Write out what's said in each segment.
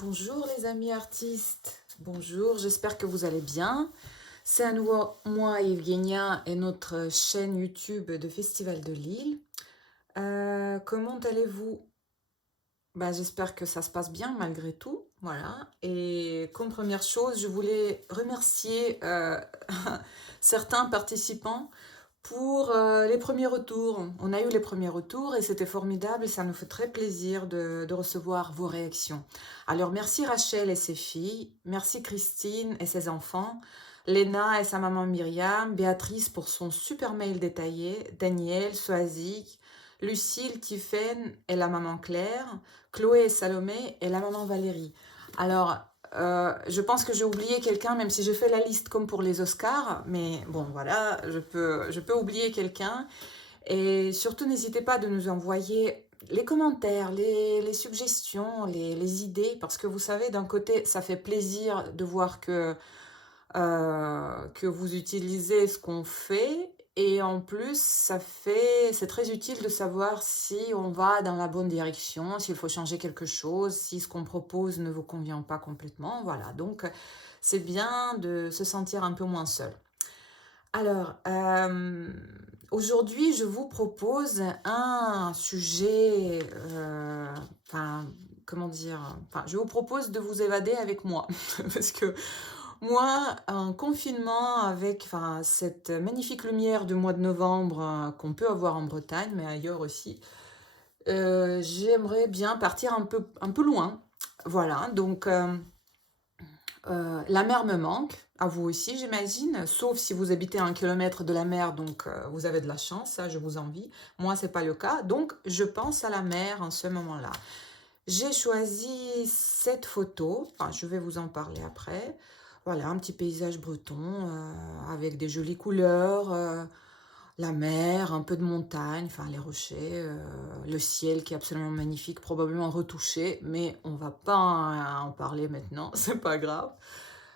Bonjour les amis artistes, bonjour, j'espère que vous allez bien. C'est à nouveau moi, Evgenia, et notre chaîne YouTube de Festival de Lille. Comment allez-vous? J'espère que ça se passe bien malgré tout, voilà. Et comme première chose, je voulais remercier certains participants pour les premiers retours. On a eu les premiers retours et c'était formidable et ça nous fait très plaisir de recevoir vos réactions. Alors merci Rachel et ses filles, merci Christine et ses enfants, Léna et sa maman Myriam, Béatrice pour son super mail détaillé, Daniel, Soazic, Lucille, Tiffaine et la maman Claire, Chloé et Salomé et la maman Valérie. Alors, je pense que j'ai oublié quelqu'un, même si j'ai fait la liste comme pour les Oscars, mais bon, voilà, je peux oublier quelqu'un. Et surtout, n'hésitez pas de nous envoyer les commentaires, les suggestions, les idées, parce que vous savez, d'un côté, ça fait plaisir de voir que vous utilisez ce qu'on fait. Et en plus, c'est très utile de savoir si on va dans la bonne direction, s'il faut changer quelque chose, si ce qu'on propose ne vous convient pas complètement. Voilà, donc c'est bien de se sentir un peu moins seul. Alors, aujourd'hui, je vous propose un sujet, enfin, comment dire, enfin, je vous propose de vous évader avec moi, parce que moi, un confinement avec enfin, cette magnifique lumière du mois de novembre qu'on peut avoir en Bretagne, mais ailleurs aussi, j'aimerais bien partir un peu loin. Voilà, donc la mer me manque, à vous aussi j'imagine, sauf si vous habitez à 1 kilomètre de la mer, donc vous avez de la chance, ça je vous envie. Moi, c'est pas le cas, donc je pense à la mer en ce moment-là. J'ai choisi cette photo, enfin, je vais vous en parler après. Voilà, un petit paysage breton avec des jolies couleurs, la mer, un peu de montagne, enfin les rochers, le ciel qui est absolument magnifique, probablement retouché, mais on va pas en parler maintenant, c'est pas grave.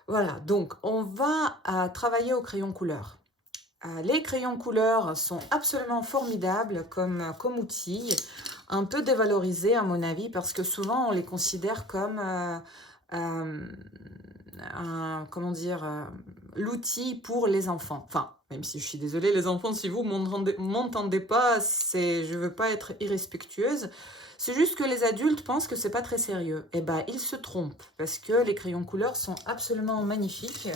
Voilà, donc on va travailler au crayon couleur. Les crayons couleur sont absolument formidables comme outil, un peu dévalorisés à mon avis, parce que souvent on les considère comme euh, comment dire, l'outil pour les enfants. Enfin, même si je suis désolée, les enfants, si vous m'entendez pas, je veux pas être irrespectueuse. C'est juste que les adultes pensent que c'est pas très sérieux. Eh ben, ils se trompent, parce que les crayons couleur sont absolument magnifiques.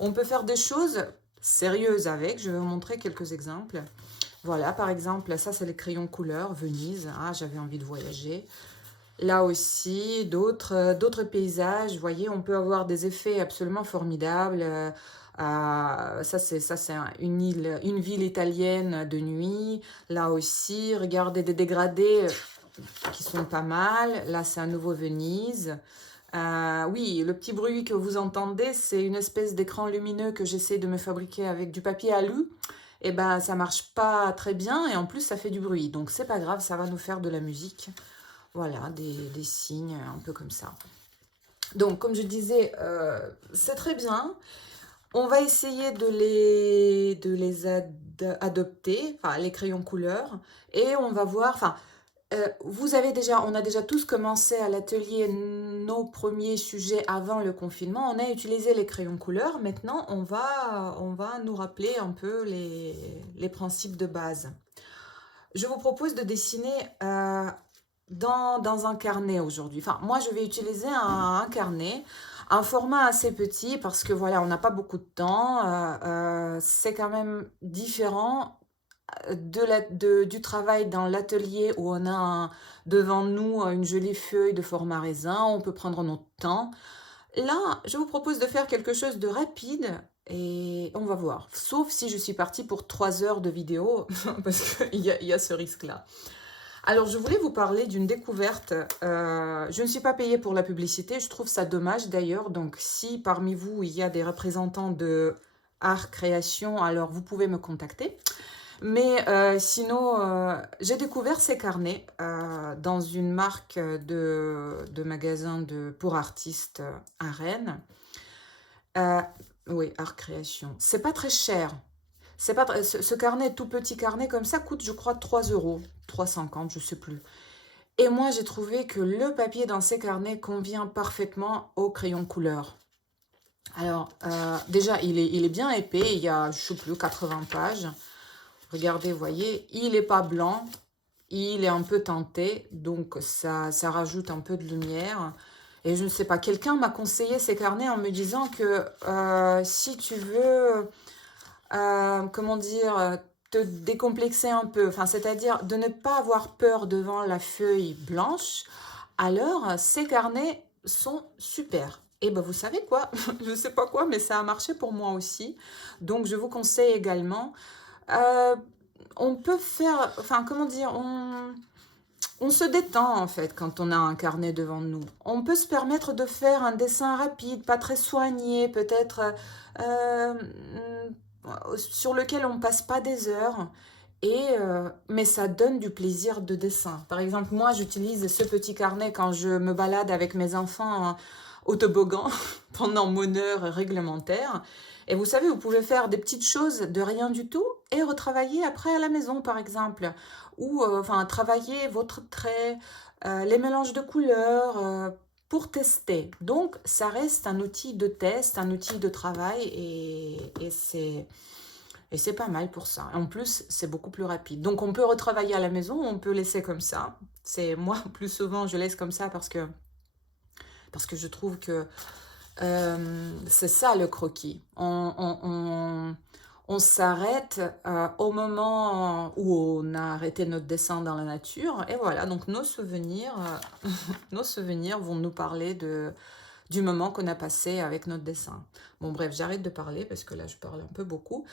On peut faire des choses sérieuses avec. Je vais vous montrer quelques exemples. Voilà, par exemple, ça c'est les crayons couleur, Venise. Ah, j'avais envie de voyager. Là aussi, d'autres paysages. Vous voyez, on peut avoir des effets absolument formidables. Ça, c'est une île, une ville italienne de nuit. Là aussi, regardez des dégradés qui sont pas mal. Là, c'est à nouveau Venise. Oui, le petit bruit que vous entendez, c'est une espèce d'écran lumineux que j'essaie de me fabriquer avec du papier alu. Et ben, ça marche pas très bien et en plus, ça fait du bruit. Donc, c'est pas grave, ça va nous faire de la musique. Voilà, des signes un peu comme ça. Donc, comme je disais, c'est très bien. On va essayer de les adopter, enfin, les crayons couleur, et on va voir, enfin, on a déjà tous commencé à l'atelier nos premiers sujets avant le confinement. On a utilisé les crayons couleur. Maintenant, on va nous rappeler un peu les principes de base. Je vous propose de dessiner dans un carnet aujourd'hui. Enfin, moi, je vais utiliser un carnet, un format assez petit parce que voilà, on n'a pas beaucoup de temps. C'est quand même différent du travail dans l'atelier où on a devant nous une jolie feuille de format raisin. On peut prendre notre temps. Là, je vous propose de faire quelque chose de rapide et on va voir. Sauf si je suis partie pour 3 heures de vidéo, parce qu'il y a ce risque-là. Alors, je voulais vous parler d'une découverte. Je ne suis pas payée pour la publicité, je trouve ça dommage d'ailleurs. Donc, si parmi vous, il y a des représentants de art création, alors vous pouvez me contacter. Mais sinon, j'ai découvert ces carnets dans une marque de magasin pour artistes à Rennes. Euh, oui, art création. C'est pas très cher. C'est pas ce carnet, tout petit carnet comme ça, coûte, je crois, 3 euros, 3,50, je sais plus. Et moi, j'ai trouvé que le papier dans ces carnets convient parfaitement au crayon couleur. Alors, déjà, il est bien épais, il y a, je ne sais plus, 80 pages. Regardez, vous voyez, il n'est pas blanc, il est un peu teinté, donc ça rajoute un peu de lumière. Et je ne sais pas, quelqu'un m'a conseillé ces carnets en me disant que si tu veux, comment dire, te décomplexer un peu, enfin, c'est-à-dire de ne pas avoir peur devant la feuille blanche, alors ces carnets sont super. Et ben vous savez quoi, je ne sais pas quoi, mais ça a marché pour moi aussi. Donc je vous conseille également. Euh, on peut faire, enfin comment dire, on se détend en fait quand on a un carnet devant nous. On peut se permettre de faire un dessin rapide, pas très soigné, peut-être euh, sur lequel on passe pas des heures. Mais ça donne du plaisir de dessin. Par exemple, moi, j'utilise ce petit carnet quand je me balade avec mes enfants au toboggan pendant mon heure réglementaire. Et vous savez, vous pouvez faire des petites choses de rien du tout et retravailler après à la maison, par exemple. Ou enfin, travailler votre trait, les mélanges de couleurs pour tester. Donc, ça reste un outil de test, un outil de travail et c'est pas mal pour ça. En plus, c'est beaucoup plus rapide. Donc, on peut retravailler à la maison, on peut laisser comme ça. C'est moi, plus souvent, je laisse comme ça parce que je trouve que c'est ça le croquis. On s'arrête au moment où on a arrêté notre dessin dans la nature. Et voilà, donc nos souvenirs, nos souvenirs vont nous parler du moment qu'on a passé avec notre dessin. Bon, bref, j'arrête de parler parce que là, je parle un peu beaucoup.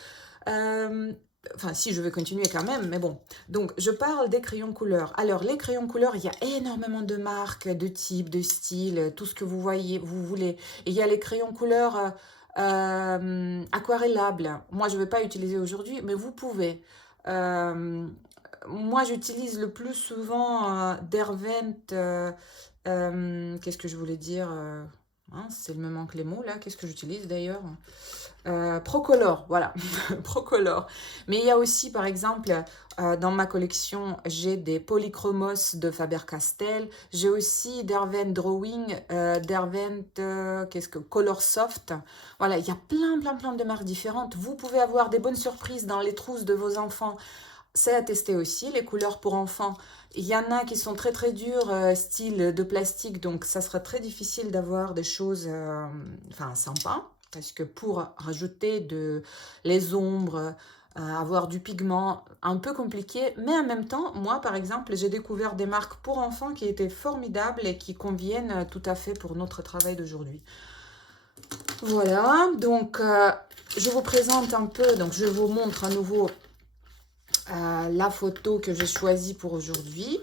Euh, Enfin, si, je vais continuer quand même, mais bon. Donc, je parle des crayons couleur. Alors, les crayons couleur, il y a énormément de marques, de types, de styles, tout ce que vous voyez, vous voulez. Et il y a les crayons couleur aquarellables. Moi, je ne vais pas utiliser aujourd'hui, mais vous pouvez. Euh, Moi, j'utilise le plus souvent Derwent. Qu'est-ce que je voulais dire hein, c'est le me manque les mots, là. Qu'est-ce que j'utilise d'ailleurs Procolor, voilà, Procolor. Mais il y a aussi, par exemple, dans ma collection, j'ai des polychromos de Faber-Castell. J'ai aussi Derwent Drawing, Derwent, qu'est-ce que, Color Soft. Voilà, il y a plein de marques différentes. Vous pouvez avoir des bonnes surprises dans les trousses de vos enfants. C'est à tester aussi, les couleurs pour enfants. Il y en a qui sont très dures, style de plastique, donc ça sera très difficile d'avoir des choses enfin, sympas. Parce que pour rajouter les ombres, avoir du pigment, un peu compliqué. Mais en même temps, moi par exemple, j'ai découvert des marques pour enfants qui étaient formidables et qui conviennent tout à fait pour notre travail d'aujourd'hui. Voilà, donc je vous présente un peu, donc je vous montre à nouveau la photo que j'ai choisie pour aujourd'hui.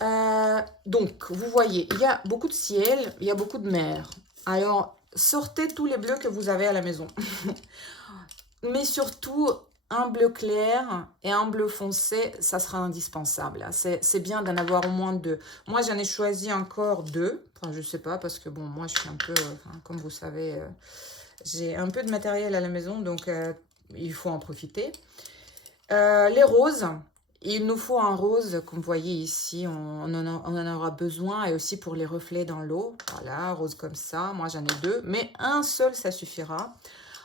Donc, vous voyez, il y a beaucoup de ciel, il y a beaucoup de mer. Alors, sortez tous les bleus que vous avez à la maison. Mais surtout, un bleu clair et un bleu foncé, ça sera indispensable. C'est bien d'en avoir au moins deux. Moi, j'en ai choisi encore deux. Enfin, je sais pas, parce que bon, moi, je suis un peu, enfin, comme vous savez, j'ai un peu de matériel à la maison, donc il faut en profiter. Les roses, il nous faut un rose, comme vous voyez ici, on en aura besoin, et aussi pour les reflets dans l'eau. Voilà, rose comme ça, moi j'en ai deux, mais un seul ça suffira.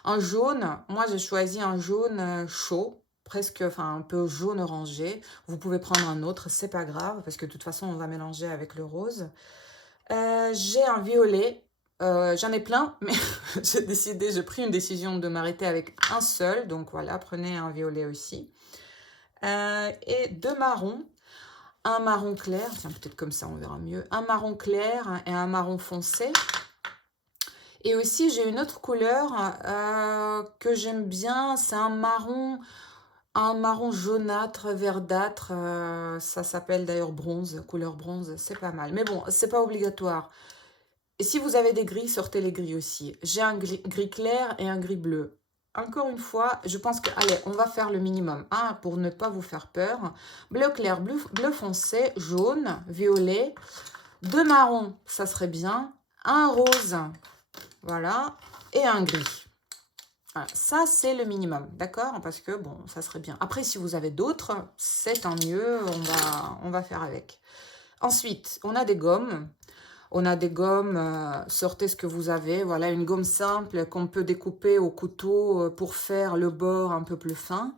Un jaune, moi j'ai choisi un jaune chaud, presque, enfin un peu jaune orangé. Vous pouvez prendre un autre, c'est pas grave, parce que de toute façon on va mélanger avec le rose. J'ai un violet, j'en ai plein, mais j'ai pris une décision de m'arrêter avec un seul, donc voilà, prenez un violet aussi. Et deux marrons, un marron clair, tiens peut-être comme ça on verra mieux, un marron clair et un marron foncé. Et aussi j'ai une autre couleur que j'aime bien, c'est un marron jaunâtre, verdâtre, ça s'appelle d'ailleurs bronze, couleur bronze, c'est pas mal. Mais bon, c'est pas obligatoire. Et si vous avez des gris, sortez les gris aussi. J'ai un gris clair et un gris bleu. Encore une fois, je pense que, allez, on va faire le minimum, hein, pour ne pas vous faire peur. Bleu clair, bleu foncé, jaune, violet, deux marrons, ça serait bien, un rose, voilà, et un gris. Voilà, ça, c'est le minimum, d'accord? Parce que, bon, ça serait bien. Après, si vous avez d'autres, c'est tant mieux, on va faire avec. Ensuite, on a des gommes. On a des gommes, sortez ce que vous avez. Voilà, une gomme simple qu'on peut découper au couteau pour faire le bord un peu plus fin.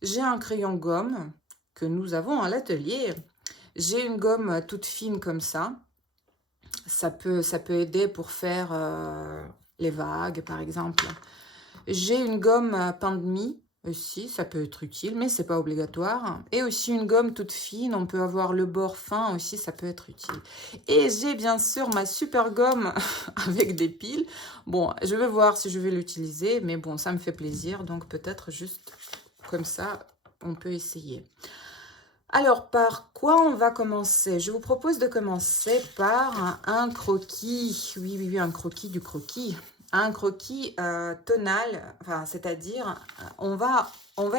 J'ai un crayon gomme que nous avons à l'atelier. J'ai une gomme toute fine comme ça. Ça peut aider pour faire les vagues, par exemple. J'ai une gomme pain de mie aussi, ça peut être utile, mais c'est pas obligatoire. Et aussi une gomme toute fine, on peut avoir le bord fin aussi, ça peut être utile. Et j'ai bien sûr ma super gomme avec des piles. Bon, je vais voir si je vais l'utiliser, mais bon, ça me fait plaisir, donc peut-être juste comme ça, on peut essayer. Alors, par quoi on va commencer? Je vous propose de commencer par un croquis. Oui, oui, oui, un croquis du croquis. Un croquis tonal, enfin, c'est-à-dire, on va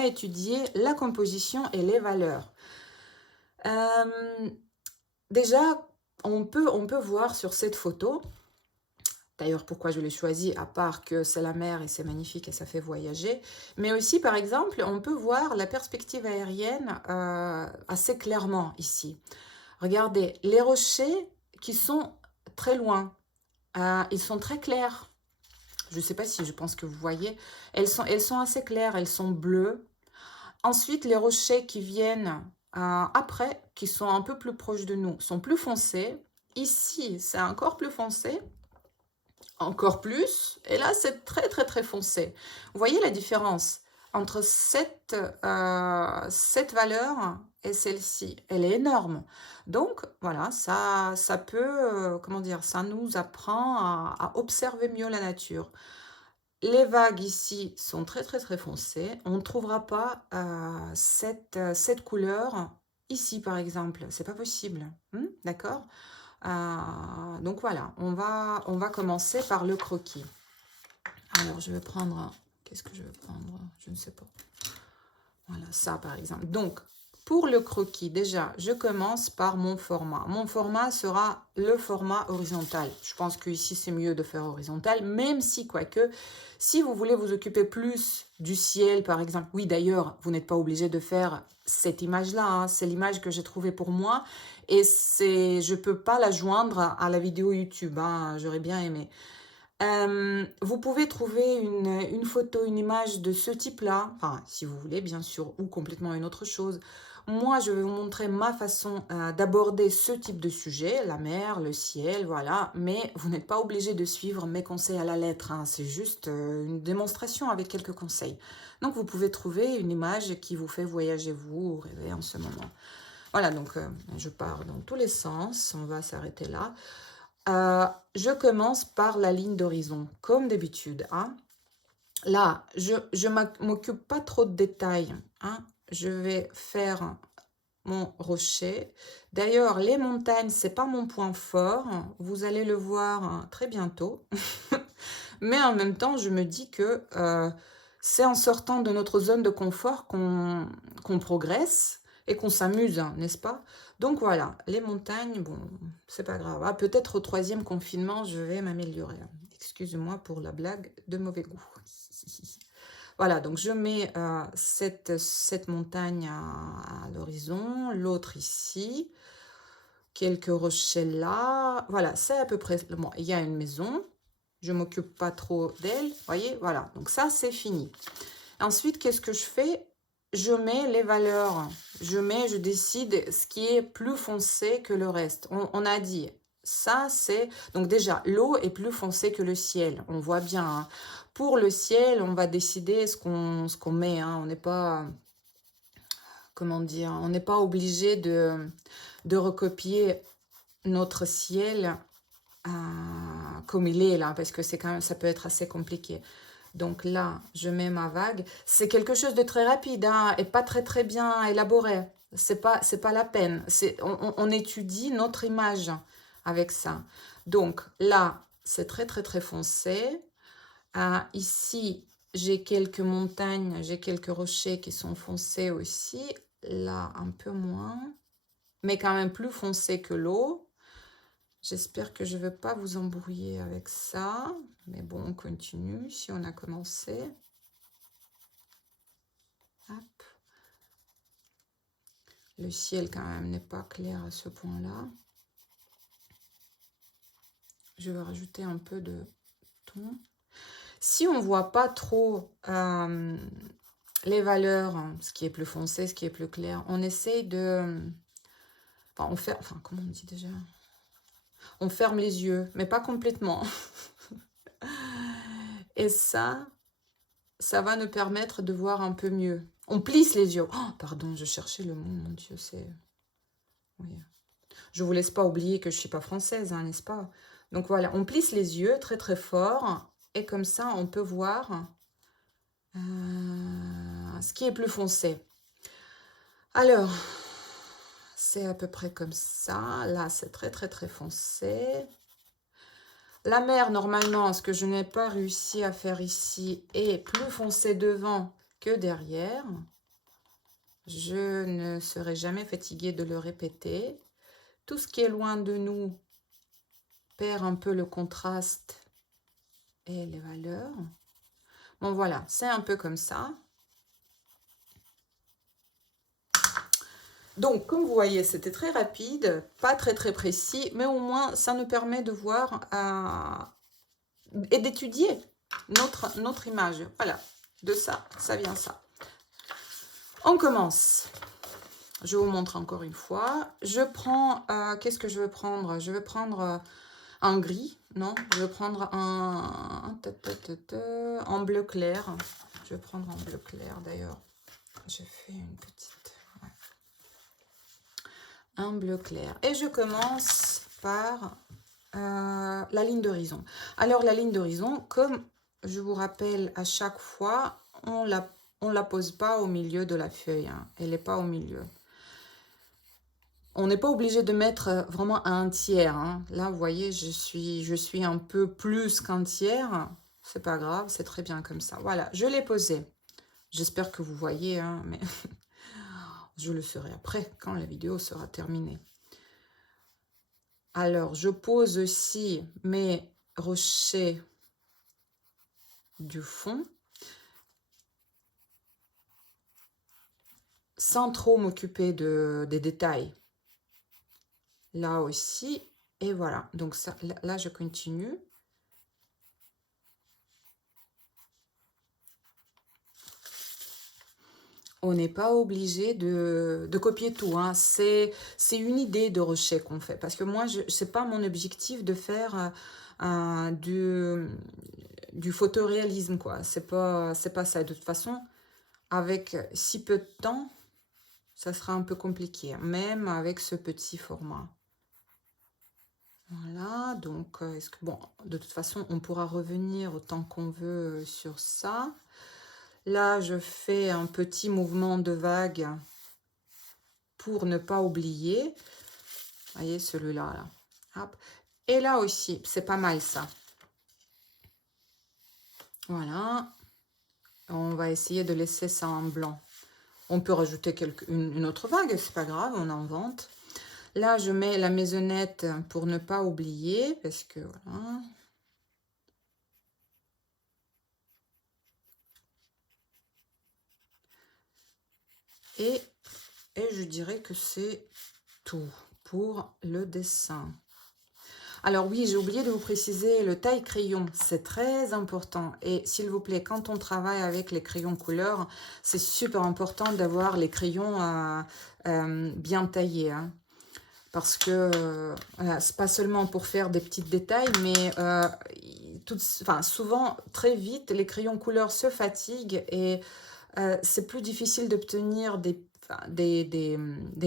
étudier la composition et les valeurs. Déjà, on peut voir sur cette photo, d'ailleurs, pourquoi je l'ai choisi, à part que c'est la mer et c'est magnifique et ça fait voyager. Mais aussi, par exemple, on peut voir la perspective aérienne assez clairement ici. Regardez, les rochers qui sont très loin, ils sont très clairs. Je ne sais pas si je pense que vous voyez. Elles sont assez claires, elles sont bleues. Ensuite, les rochers qui viennent après, qui sont un peu plus proches de nous, sont plus foncés. Ici, c'est encore plus foncé. Encore plus, et là c'est très très très foncé. Vous voyez la différence entre cette valeur et celle-ci, elle est énorme. Donc voilà, ça peut, comment dire, ça nous apprend à observer mieux la nature. Les vagues ici sont très très très foncées, on ne trouvera pas cette couleur ici par exemple, c'est pas possible, d'accord? Donc voilà, on va commencer par le croquis. Alors je vais prendre, qu'est-ce que je vais prendre? Je ne sais pas. Voilà, ça par exemple. Donc, pour le croquis, déjà, je commence par mon format. Mon format sera le format horizontal. Je pense qu'ici, c'est mieux de faire horizontal, même si, quoique, si vous voulez vous occuper plus du ciel, par exemple, oui, d'ailleurs, vous n'êtes pas obligé de faire cette image-là, hein, c'est l'image que j'ai trouvée pour moi, et je ne peux pas la joindre à la vidéo YouTube, hein, j'aurais bien aimé. Vous pouvez trouver une photo, une image de ce type-là, enfin, si vous voulez, bien sûr, ou complètement une autre chose. Moi, je vais vous montrer ma façon d'aborder ce type de sujet, la mer, le ciel, voilà. Mais vous n'êtes pas obligé de suivre mes conseils à la lettre, hein. C'est juste une démonstration avec quelques conseils. Donc, vous pouvez trouver une image qui vous fait voyager, vous, ou rêver en ce moment. Voilà, donc je pars dans tous les sens, on va s'arrêter là. Je commence par la ligne d'horizon, comme d'habitude, hein. Là, je ne m'occupe pas trop de détails, hein. Je vais faire mon rocher. D'ailleurs, les montagnes, c'est pas mon point fort. Vous allez le voir très bientôt. Mais en même temps, je me dis que c'est en sortant de notre zone de confort qu'on progresse et qu'on s'amuse, hein, n'est-ce pas? Donc voilà, les montagnes, bon, c'est pas grave. Ah, peut-être au 3e confinement, je vais m'améliorer. Excusez-moi pour la blague de mauvais goût. Voilà, donc je mets cette montagne à l'horizon, l'autre ici, quelques rochers là. Voilà, c'est à peu près... Bon, il y a une maison, je ne m'occupe pas trop d'elle, voyez, voilà. Donc ça, c'est fini. Ensuite, qu'est-ce que je fais? Je mets les valeurs. Je décide ce qui est plus foncé que le reste. On a dit, ça c'est... Donc déjà, l'eau est plus foncée que le ciel. On voit bien, hein. Pour le ciel, on va décider ce qu'on met, hein. On n'est pas... Comment dire? On n'est pas obligé de recopier notre ciel comme il est là, parce que c'est quand même, ça peut être assez compliqué. Donc là, je mets ma vague. C'est quelque chose de très rapide, hein, et pas très très bien élaboré. C'est pas la peine. On étudie notre image avec ça. Donc là, c'est très très très foncé. Ici, j'ai quelques montagnes, j'ai quelques rochers qui sont foncés aussi. Là, un peu moins, mais quand même plus foncé que l'eau. J'espère que je ne vais pas vous embrouiller avec ça. Mais bon, on continue si on a commencé. Hop. Le ciel quand même n'est pas clair à ce point-là. Je vais rajouter un peu de ton. Si on ne voit pas trop les valeurs, ce qui est plus foncé, ce qui est plus clair, on essaye de... Enfin, comment on dit déjà? On ferme les yeux, mais pas complètement. Et ça va nous permettre de voir un peu mieux. On plisse les yeux. Oh, pardon, je cherchais le mot, mon Dieu, c'est... Oui. Je ne vous laisse pas oublier que je ne suis pas française, hein, n'est-ce pas? Donc voilà, on plisse les yeux très très fort. Et comme ça, on peut voir ce qui est plus foncé. Alors, c'est à peu près comme ça. Là, c'est très très très foncé. La mer, normalement, ce que je n'ai pas réussi à faire ici, est plus foncé devant que derrière. Je ne serai jamais fatiguée de le répéter. Tout ce qui est loin de nous perd un peu le contraste et les valeurs. Bon, voilà, c'est un peu comme ça. Donc, comme vous voyez, c'était très rapide, pas très très précis, mais au moins, ça nous permet de voir et d'étudier notre image. Voilà, de ça, ça vient ça. On commence. Je vous montre encore une fois. Je prends, qu'est-ce que je veux prendre? Je veux prendre un gris, non? Je veux prendre en bleu clair. Je vais prendre en bleu clair d'ailleurs. J'ai fait une petite... Ouais. Un bleu clair. Et je commence par la ligne d'horizon. Alors la ligne d'horizon, comme je vous rappelle à chaque fois, on la pose pas au milieu de la feuille. Hein. Elle n'est pas au milieu. On n'est pas obligé de mettre vraiment un tiers. Hein. Là, vous voyez, je suis un peu plus qu'un tiers. C'est pas grave, c'est très bien comme ça. Voilà, je l'ai posé. J'espère que vous voyez, hein, mais je le ferai après, quand la vidéo sera terminée. Alors, je pose aussi mes rochers du fond, sans trop m'occuper des détails. Là aussi, et voilà. Donc ça, là, je continue. On n'est pas obligé de copier tout. Hein. C'est une idée de rocher qu'on fait. Parce que moi, ce n'est pas mon objectif de faire du photoréalisme, quoi. C'est pas ça. De toute façon, avec si peu de temps, ça sera un peu compliqué. Même avec ce petit format. Voilà, donc, bon, de toute façon, on pourra revenir autant qu'on veut sur ça. Là, je fais un petit mouvement de vague pour ne pas oublier. Vous voyez, celui-là, là. Hop. Et là aussi, c'est pas mal ça. Voilà. On va essayer de laisser ça en blanc. On peut rajouter une autre vague, c'est pas grave, on invente. Là, je mets la maisonnette pour ne pas oublier, parce que voilà. Et je dirais que c'est tout pour le dessin. Alors oui, j'ai oublié de vous préciser, le taille-crayon, c'est très important. Et s'il vous plaît, quand on travaille avec les crayons couleur, c'est super important d'avoir les crayons bien taillés. Hein. Parce que c'est pas seulement pour faire des petits détails, mais souvent, très vite, les crayons couleur se fatiguent et c'est plus difficile d'obtenir des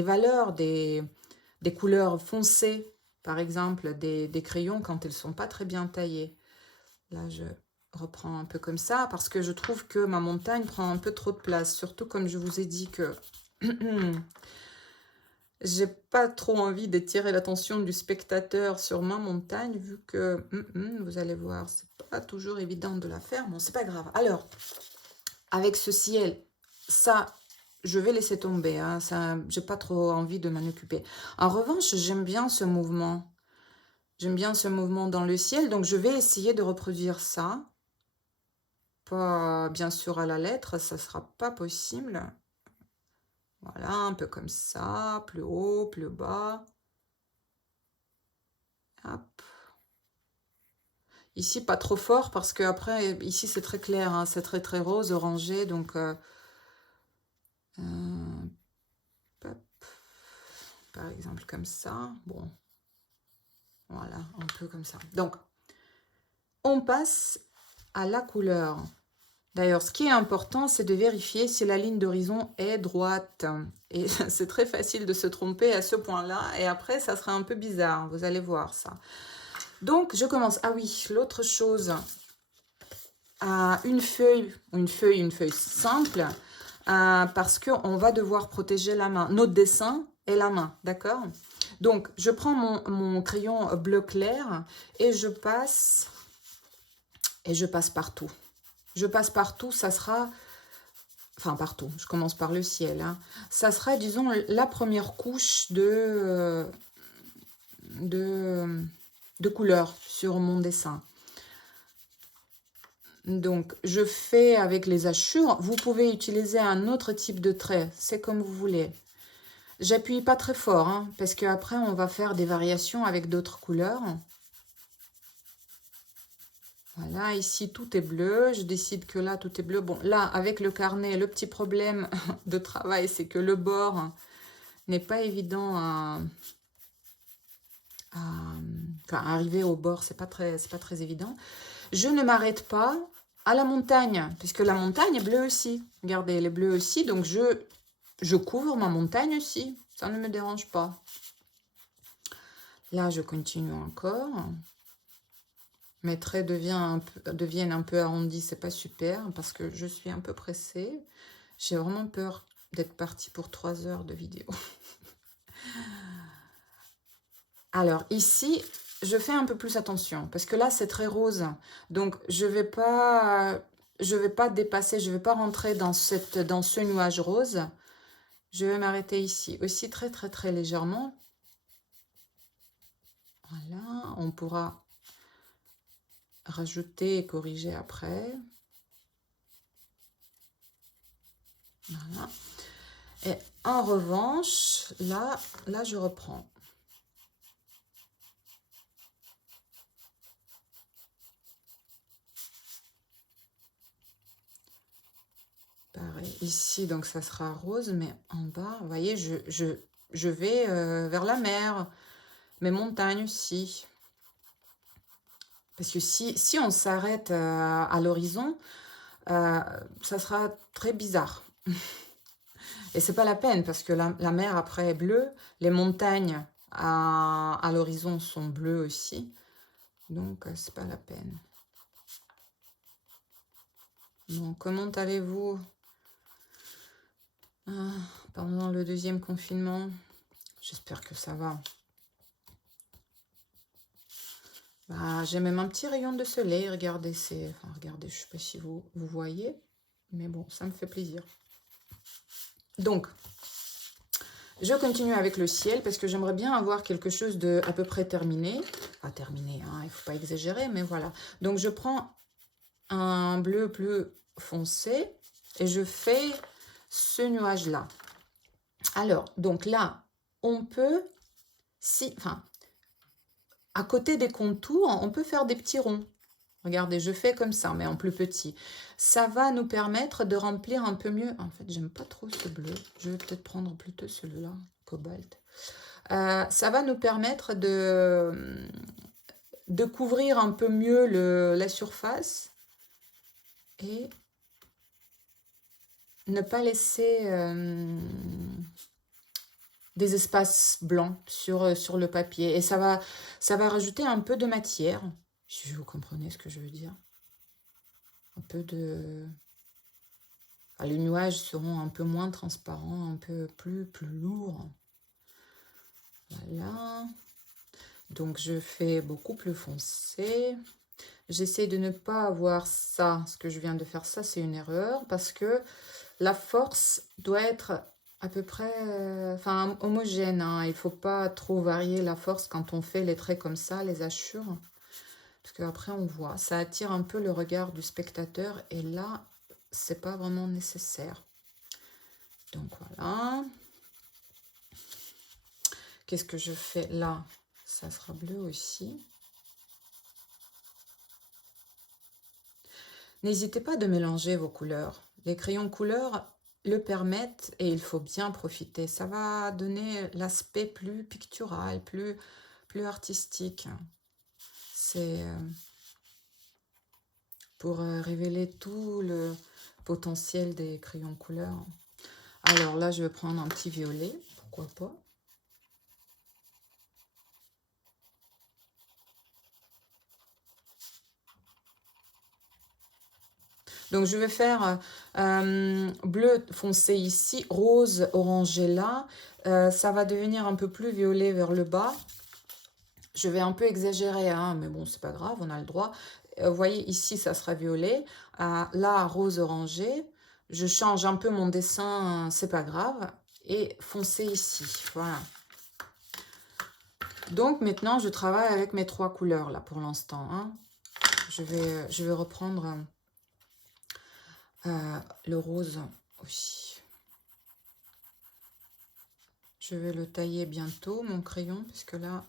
valeurs, des couleurs foncées, par exemple, des crayons quand ils ne sont pas très bien taillés. Là, je reprends un peu comme ça parce que je trouve que ma montagne prend un peu trop de place. Surtout comme je vous ai dit que j'ai pas trop envie d'étirer l'attention du spectateur sur ma montagne vu que, vous allez voir, c'est pas toujours évident de la faire. Bon, c'est pas grave. Alors, avec ce ciel, ça, je vais laisser tomber. Hein, j'ai pas trop envie de m'en occuper. En revanche, j'aime bien ce mouvement. J'aime bien ce mouvement dans le ciel. Donc, je vais essayer de reproduire ça. Pas, bien sûr, à la lettre. Ça sera pas possible. Voilà, un peu comme ça, plus haut, plus bas. Hop. Ici, pas trop fort parce que après, ici, c'est très clair, hein, c'est très très rose, orangé, donc hop, par exemple comme ça. Bon, voilà, un peu comme ça. Donc, on passe à la couleur. D'ailleurs, ce qui est important, c'est de vérifier si la ligne d'horizon est droite. Et c'est très facile de se tromper à ce point-là. Et après, ça sera un peu bizarre. Vous allez voir ça. Donc, je commence. Ah oui, l'autre chose. Une feuille simple. Parce qu'on va devoir protéger la main. Notre dessin et la main. D'accord? Donc, je prends mon crayon bleu clair et je passe partout. Je passe partout, ça sera, enfin partout, je commence par le ciel, hein. Ça sera, disons, la première couche de couleur sur mon dessin. Donc, je fais avec les hachures. Vous pouvez utiliser un autre type de trait, c'est comme vous voulez. J'appuie pas très fort, hein, parce qu'après, on va faire des variations avec d'autres couleurs. Voilà, ici tout est bleu, je décide que là tout est bleu. Bon, là avec le carnet, le petit problème de travail, c'est que le bord n'est pas évident enfin, arriver au bord, c'est pas très évident. Je ne m'arrête pas à la montagne, puisque la montagne est bleue aussi. Regardez, elle est bleue aussi, donc je couvre ma montagne aussi, ça ne me dérange pas. Là, je continue encore. Mes traits deviennent un peu arrondis, c'est pas super parce que je suis un peu pressée. J'ai vraiment peur d'être partie pour 3 heures de vidéo. Alors ici, je fais un peu plus attention parce que là c'est très rose. Donc je vais pas dépasser, je vais pas rentrer dans ce nuage rose. Je vais m'arrêter ici aussi très très très légèrement. Voilà, on pourra rajouter et corriger après. Voilà. Et en revanche, là je reprends. Pareil, ici, donc ça sera rose, mais en bas, vous voyez, je vais vers la mer, mes montagnes aussi. Parce que si on s'arrête à l'horizon, ça sera très bizarre. Et c'est pas la peine, parce que la mer après est bleue, les montagnes à l'horizon sont bleues aussi. Donc, c'est pas la peine. Bon, comment allez-vous pendant le deuxième confinement? J'espère que ça va. Bah, j'ai même un petit rayon de soleil, regardez, regardez, je ne sais pas si vous voyez, mais bon, ça me fait plaisir. Donc, je continue avec le ciel parce que j'aimerais bien avoir quelque chose de à peu près terminé. Pas terminé, hein, il ne faut pas exagérer, mais voilà. Donc, je prends un bleu plus foncé et je fais ce nuage-là. Alors, donc là, on peut, à côté des contours, on peut faire des petits ronds. Regardez, je fais comme ça, mais en plus petit. Ça va nous permettre de remplir un peu mieux. En fait, j'aime pas trop ce bleu. Je vais peut-être prendre plutôt celui-là, cobalt. Ça va nous permettre de couvrir un peu mieux la surface et ne pas laisser des espaces blancs sur le papier. Et ça va rajouter un peu de matière. Si vous comprenez ce que je veux dire. Un peu de... les nuages seront un peu moins transparents, un peu plus lourds. Voilà. Donc, je fais beaucoup plus foncé. J'essaie de ne pas avoir ça. Ce que je viens de faire, ça, c'est une erreur. Parce que la force doit être à peu près homogène. Hein. Il ne faut pas trop varier la force quand on fait les traits comme ça, les hachures. Parce qu'après, on voit. Ça attire un peu le regard du spectateur. Et là, c'est pas vraiment nécessaire. Donc voilà. Qu'est-ce que je fais là? Ça sera bleu aussi. N'hésitez pas de mélanger vos couleurs. Les crayons couleurs le permettent et il faut bien profiter. Ça va donner l'aspect plus pictural, plus artistique. C'est pour révéler tout le potentiel des crayons couleurs. Alors là, je vais prendre un petit violet, pourquoi pas. Donc je vais faire bleu foncé ici, rose orangé là. Ça va devenir un peu plus violet vers le bas. Je vais un peu exagérer, hein, mais bon, c'est pas grave, on a le droit. Vous voyez, ici, ça sera violet. Là, rose orangé. Je change un peu mon dessin, c'est pas grave. Et foncé ici, voilà. Donc maintenant, je travaille avec mes 3 couleurs, là, pour l'instant. Hein. Je vais reprendre le rose aussi. Je vais le tailler bientôt, mon crayon, puisque là...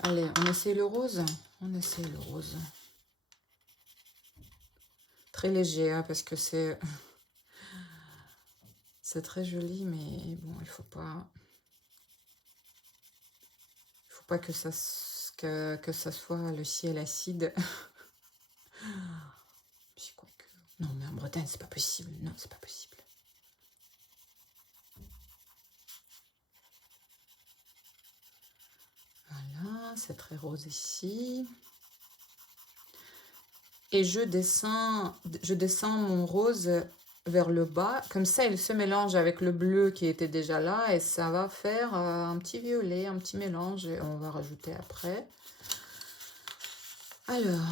Allez, on essaie le rose. On essaie le rose. Très léger, hein, parce que c'est très joli, mais bon, il faut pas que ça soit le ciel acide. Puis quoi que... Non, mais en Bretagne, c'est pas possible. Non, c'est pas possible. Voilà, c'est très rose ici. Et je descends mon rose vers le bas. Comme ça, il se mélange avec le bleu qui était déjà là. Et ça va faire un petit violet, un petit mélange. Et on va rajouter après. Alors...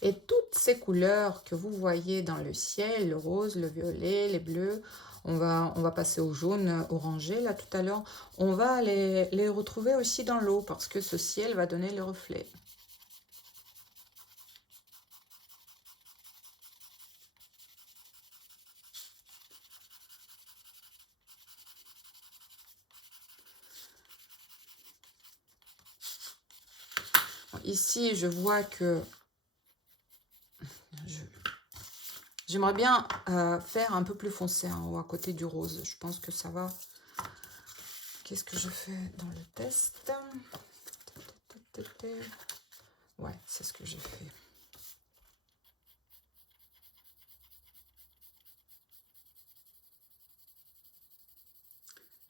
Et toutes ces couleurs que vous voyez dans le ciel, le rose, le violet, les bleus, on va passer au jaune orangé là tout à l'heure. On va les retrouver aussi dans l'eau parce que ce ciel va donner les reflets. Ici, je vois que j'aimerais bien faire un peu plus foncé en haut à côté du rose. Je pense que ça va. Qu'est-ce que je fais dans le test? Ouais, c'est ce que j'ai fait.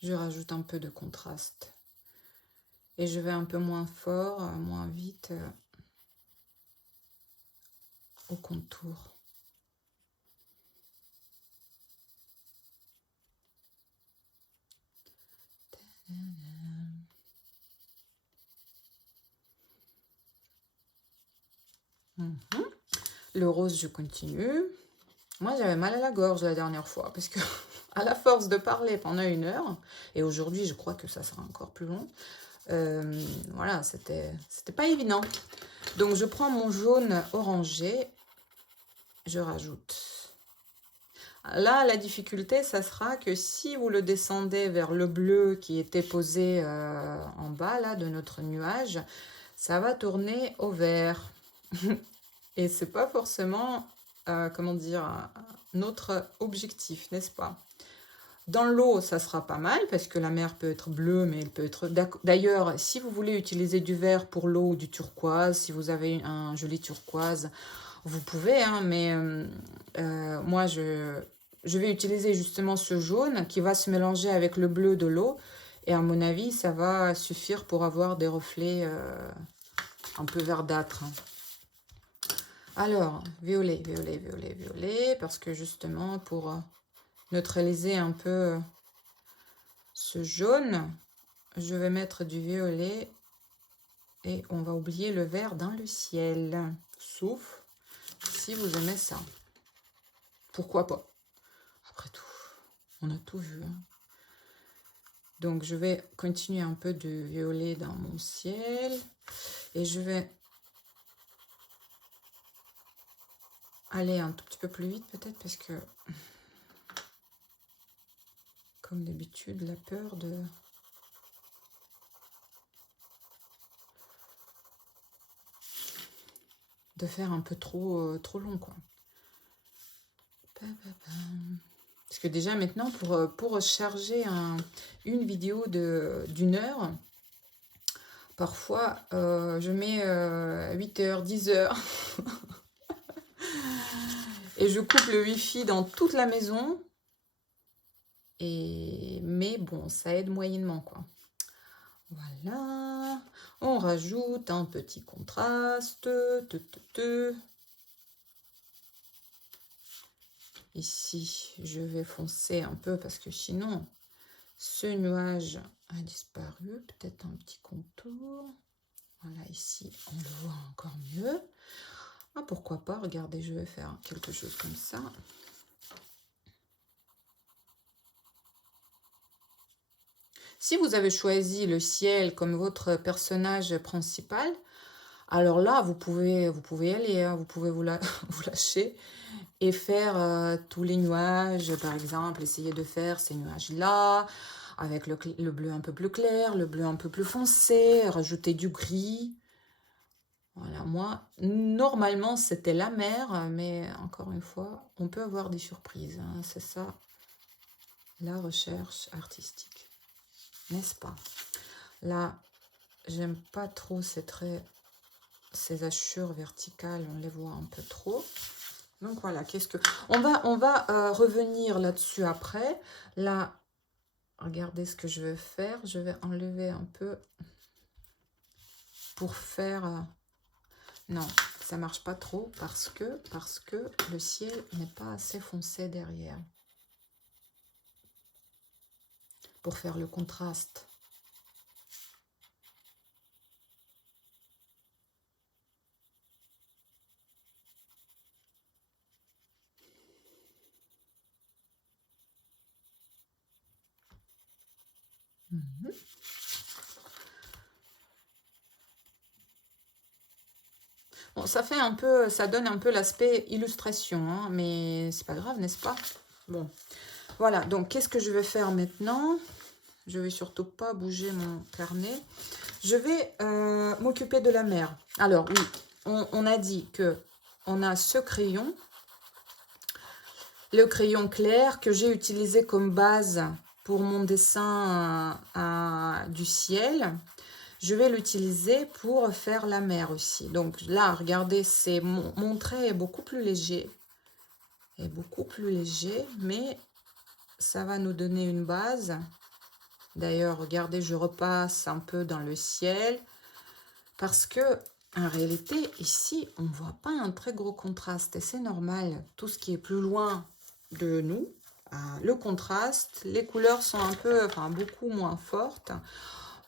Je rajoute un peu de contraste. Et je vais un peu moins fort, moins vite au contour. Le rose, je continue. Moi, j'avais mal à la gorge la dernière fois parce que à la force de parler pendant 1 heure, et aujourd'hui, je crois que ça sera encore plus long, voilà, c'était pas évident. Donc, je prends mon jaune orangé, je rajoute. Là, la difficulté, ça sera que si vous le descendez vers le bleu qui était posé en bas là, de notre nuage, ça va tourner au vert. Et c'est pas forcément, comment dire, notre objectif, n'est-ce pas? Dans l'eau, ça sera pas mal, parce que la mer peut être bleue, mais elle peut être... D'ailleurs, si vous voulez utiliser du vert pour l'eau ou du turquoise, si vous avez un joli turquoise, vous pouvez, hein, mais moi, je vais utiliser justement ce jaune qui va se mélanger avec le bleu de l'eau. Et à mon avis, ça va suffire pour avoir des reflets un peu verdâtres. Alors, violet, violet, violet, violet, parce que justement, pour neutraliser un peu ce jaune, je vais mettre du violet et on va oublier le vert dans le ciel. Sauf si vous aimez ça. Pourquoi pas? Après tout, on a tout vu. Hein. Donc, je vais continuer un peu de violet dans mon ciel. Et je vais aller un tout petit peu plus vite peut-être parce que, comme d'habitude, la peur de faire un peu trop long, quoi. Parce que déjà maintenant, pour charger une vidéo d'une heure, parfois je mets 8 heures, 10 heures. Et je coupe le wifi dans toute la maison. Mais bon, ça aide moyennement, quoi. Voilà. On rajoute un petit contraste. Ici, je vais foncer un peu parce que sinon, ce nuage a disparu. Peut-être un petit contour. Voilà, ici, on le voit encore mieux. Ah, pourquoi pas, regardez, je vais faire quelque chose comme ça. Si vous avez choisi le ciel comme votre personnage principal, alors là, vous pouvez y aller, hein, vous pouvez vous lâcher et faire tous les nuages, par exemple, essayer de faire ces nuages-là, avec le bleu un peu plus clair, le bleu un peu plus foncé, rajouter du gris. Voilà, moi, normalement, c'était la mer, mais encore une fois, on peut avoir des surprises, hein, c'est ça, la recherche artistique, n'est-ce pas? Là, j'aime pas trop ces hachures verticales, on les voit un peu trop. Donc voilà, on va revenir là-dessus après. Là, regardez ce que je vais faire. Je vais enlever un peu pour faire... Non, ça marche pas trop parce que le ciel n'est pas assez foncé derrière. Pour faire le contraste. Mhm. Bon, ça donne un peu l'aspect illustration, hein, mais c'est pas grave, n'est-ce pas? Bon, voilà, donc qu'est-ce que je vais faire maintenant? Je vais surtout pas bouger mon carnet. Je vais m'occuper de la mer. Alors oui, on a dit que on a ce crayon, le crayon clair que j'ai utilisé comme base pour mon dessin du ciel. Je vais l'utiliser pour faire la mer aussi. Donc là, regardez, mon trait est beaucoup plus léger. Mais ça va nous donner une base. D'ailleurs, regardez, je repasse un peu dans le ciel. Parce que, en réalité, ici, on ne voit pas un très gros contraste. Et c'est normal. Tout ce qui est plus loin de nous, le contraste, les couleurs sont beaucoup moins fortes.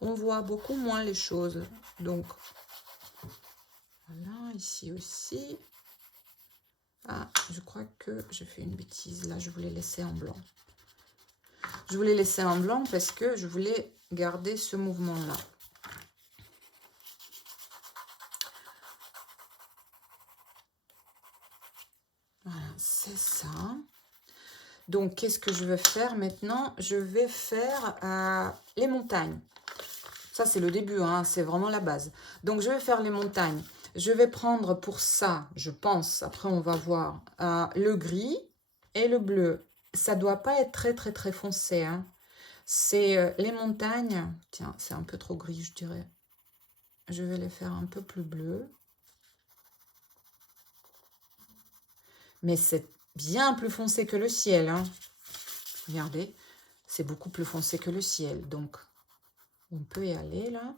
On voit beaucoup moins les choses. Donc, voilà, ici aussi. Ah, je crois que j'ai fait une bêtise. Là, je voulais laisser en blanc. Je voulais laisser en blanc parce que je voulais garder ce mouvement-là. Voilà, c'est ça. Donc, qu'est-ce que je vais faire maintenant? Je vais faire les montagnes. Ça, c'est le début, hein, c'est vraiment la base. Donc, je vais faire les montagnes. Je vais prendre pour ça, je pense, après on va voir, le gris et le bleu. Ça ne doit pas être très, très, très foncé. Hein. C'est les montagnes. Tiens, c'est un peu trop gris, je dirais. Je vais les faire un peu plus bleu. Mais c'est bien plus foncé que le ciel. Hein. Regardez, c'est beaucoup plus foncé que le ciel. Donc, on peut y aller là.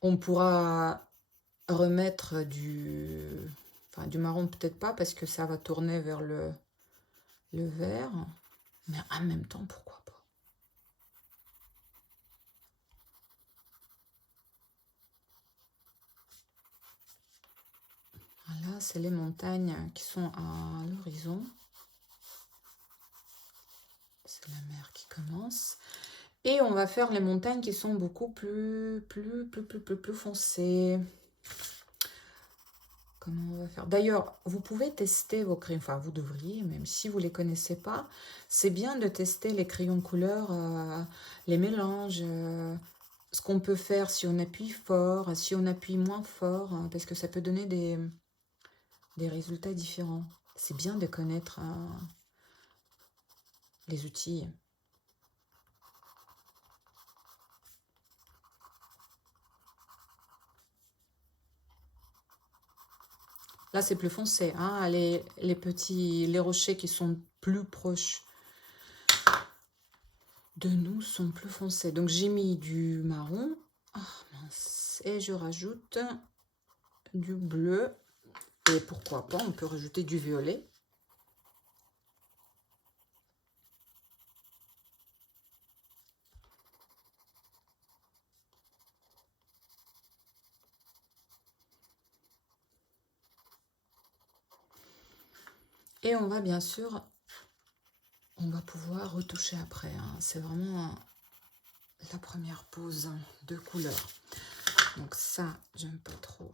On pourra remettre du marron, peut-être pas, parce que ça va tourner vers le vert. Mais en même temps, pourquoi pas? Voilà, c'est les montagnes qui sont à l'horizon. C'est la mer qui commence. Et on va faire les montagnes qui sont beaucoup plus foncées. Comment on va faire? D'ailleurs, vous pouvez tester vos crayons, enfin vous devriez, même si vous ne les connaissez pas, c'est bien de tester les crayons de couleur, les mélanges, ce qu'on peut faire si on appuie fort, si on appuie moins fort, hein, parce que ça peut donner des résultats différents. C'est bien de connaître les outils. Là, c'est plus foncé, hein, les rochers qui sont plus proches de nous sont plus foncés. Donc, j'ai mis du marron. Ah, mince. Et je rajoute du bleu. Et pourquoi pas, on peut rajouter du violet. Et on va bien sûr, on va pouvoir retoucher après, hein. C'est vraiment la première pose de couleur. Donc ça, j'aime pas trop.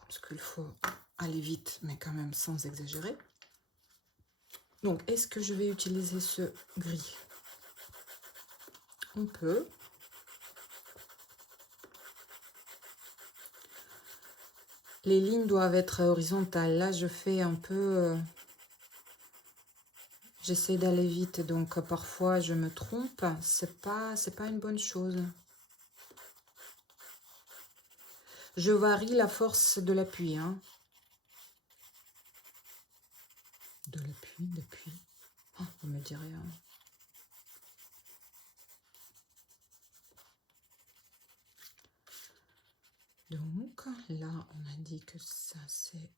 Parce qu'il faut aller vite, mais quand même sans exagérer. Donc, est-ce que je vais utiliser ce gris? On peut. Les lignes doivent être horizontales. Là, je fais un peu... j'essaie d'aller vite, donc parfois je me trompe. C'est pas une bonne chose. Je varie la force de l'appui, hein. De l'appui. Oh, vous me direz. Hein. Donc, là, on a dit que ça, c'est...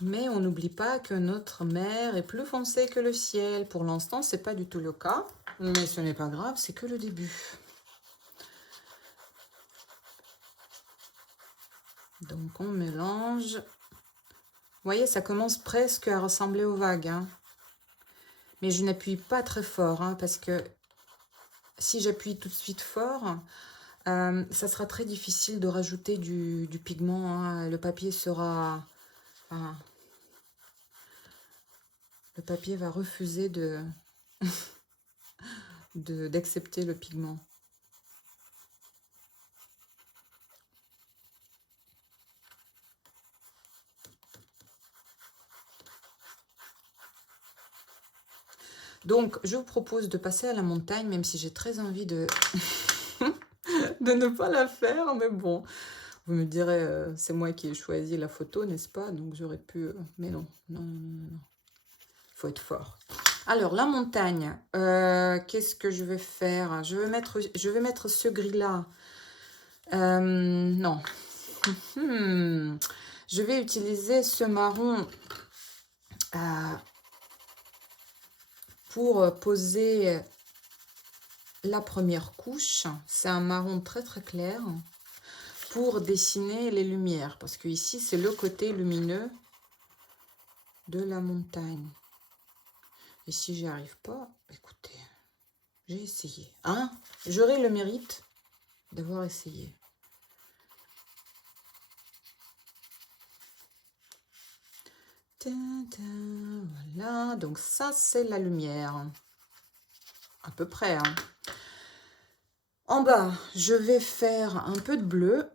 Mais on n'oublie pas que notre mer est plus foncée que le ciel. Pour l'instant, c'est pas du tout le cas. Mais ce n'est pas grave, c'est que le début. Donc, on mélange. Vous voyez, ça commence presque à ressembler aux vagues. Hein. Mais je n'appuie pas très fort, hein, parce que si j'appuie tout de suite fort, ça sera très difficile de rajouter du pigment. Hein. Le papier sera... le papier va refuser d'accepter le pigment. Donc, je vous propose de passer à la montagne, même si j'ai très envie de, de ne pas la faire. Mais bon, vous me direz, c'est moi qui ai choisi la photo, n'est-ce pas? Donc, j'aurais pu... mais non, non. Il faut être fort. Alors, la montagne, qu'est-ce que je vais faire? Je vais mettre ce gris-là. Non. Je vais utiliser ce marron pour poser la première couche. C'est un marron très très clair pour dessiner les lumières. Parce que ici, c'est le côté lumineux de la montagne. Et si j'y arrive pas, écoutez, j'ai essayé. Hein? J'aurai le mérite d'avoir essayé. Voilà, donc ça c'est la lumière. À peu près. Hein. En bas, je vais faire un peu de bleu.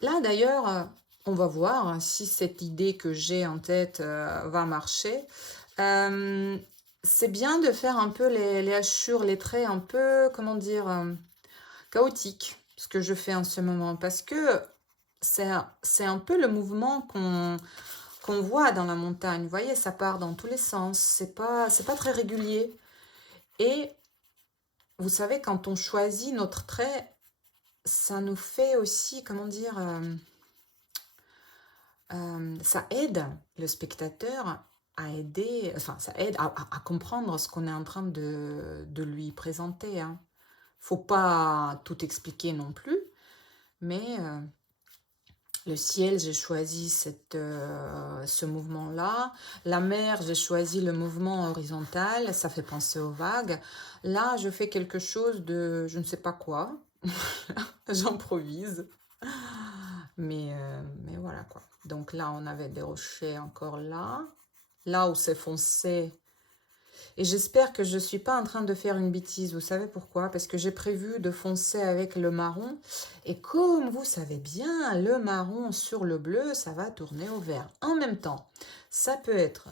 Là d'ailleurs, on va voir si cette idée que j'ai en tête va marcher. C'est bien de faire un peu les hachures, les traits un peu, comment dire, chaotiques, ce que je fais en ce moment. Parce que c'est un peu le mouvement qu'on voit dans la montagne. Vous voyez, ça part dans tous les sens. C'est pas très régulier. Et vous savez, quand on choisit notre trait, ça nous fait aussi, comment dire... ça aide le spectateur à aider, enfin, ça aide à comprendre ce qu'on est en train de lui présenter, hein. Faut pas tout expliquer non plus, mais le ciel, j'ai choisi ce mouvement-là. La mer, j'ai choisi le mouvement horizontal, ça fait penser aux vagues. Là, je fais quelque chose de, je ne sais pas quoi, j'improvise. Mais voilà quoi. Donc là, on avait des rochers encore là. Là où c'est foncé. Et j'espère que je ne suis pas en train de faire une bêtise. Vous savez pourquoi? Parce que j'ai prévu de foncer avec le marron. Et comme vous savez bien, le marron sur le bleu, ça va tourner au vert. En même temps, ça peut être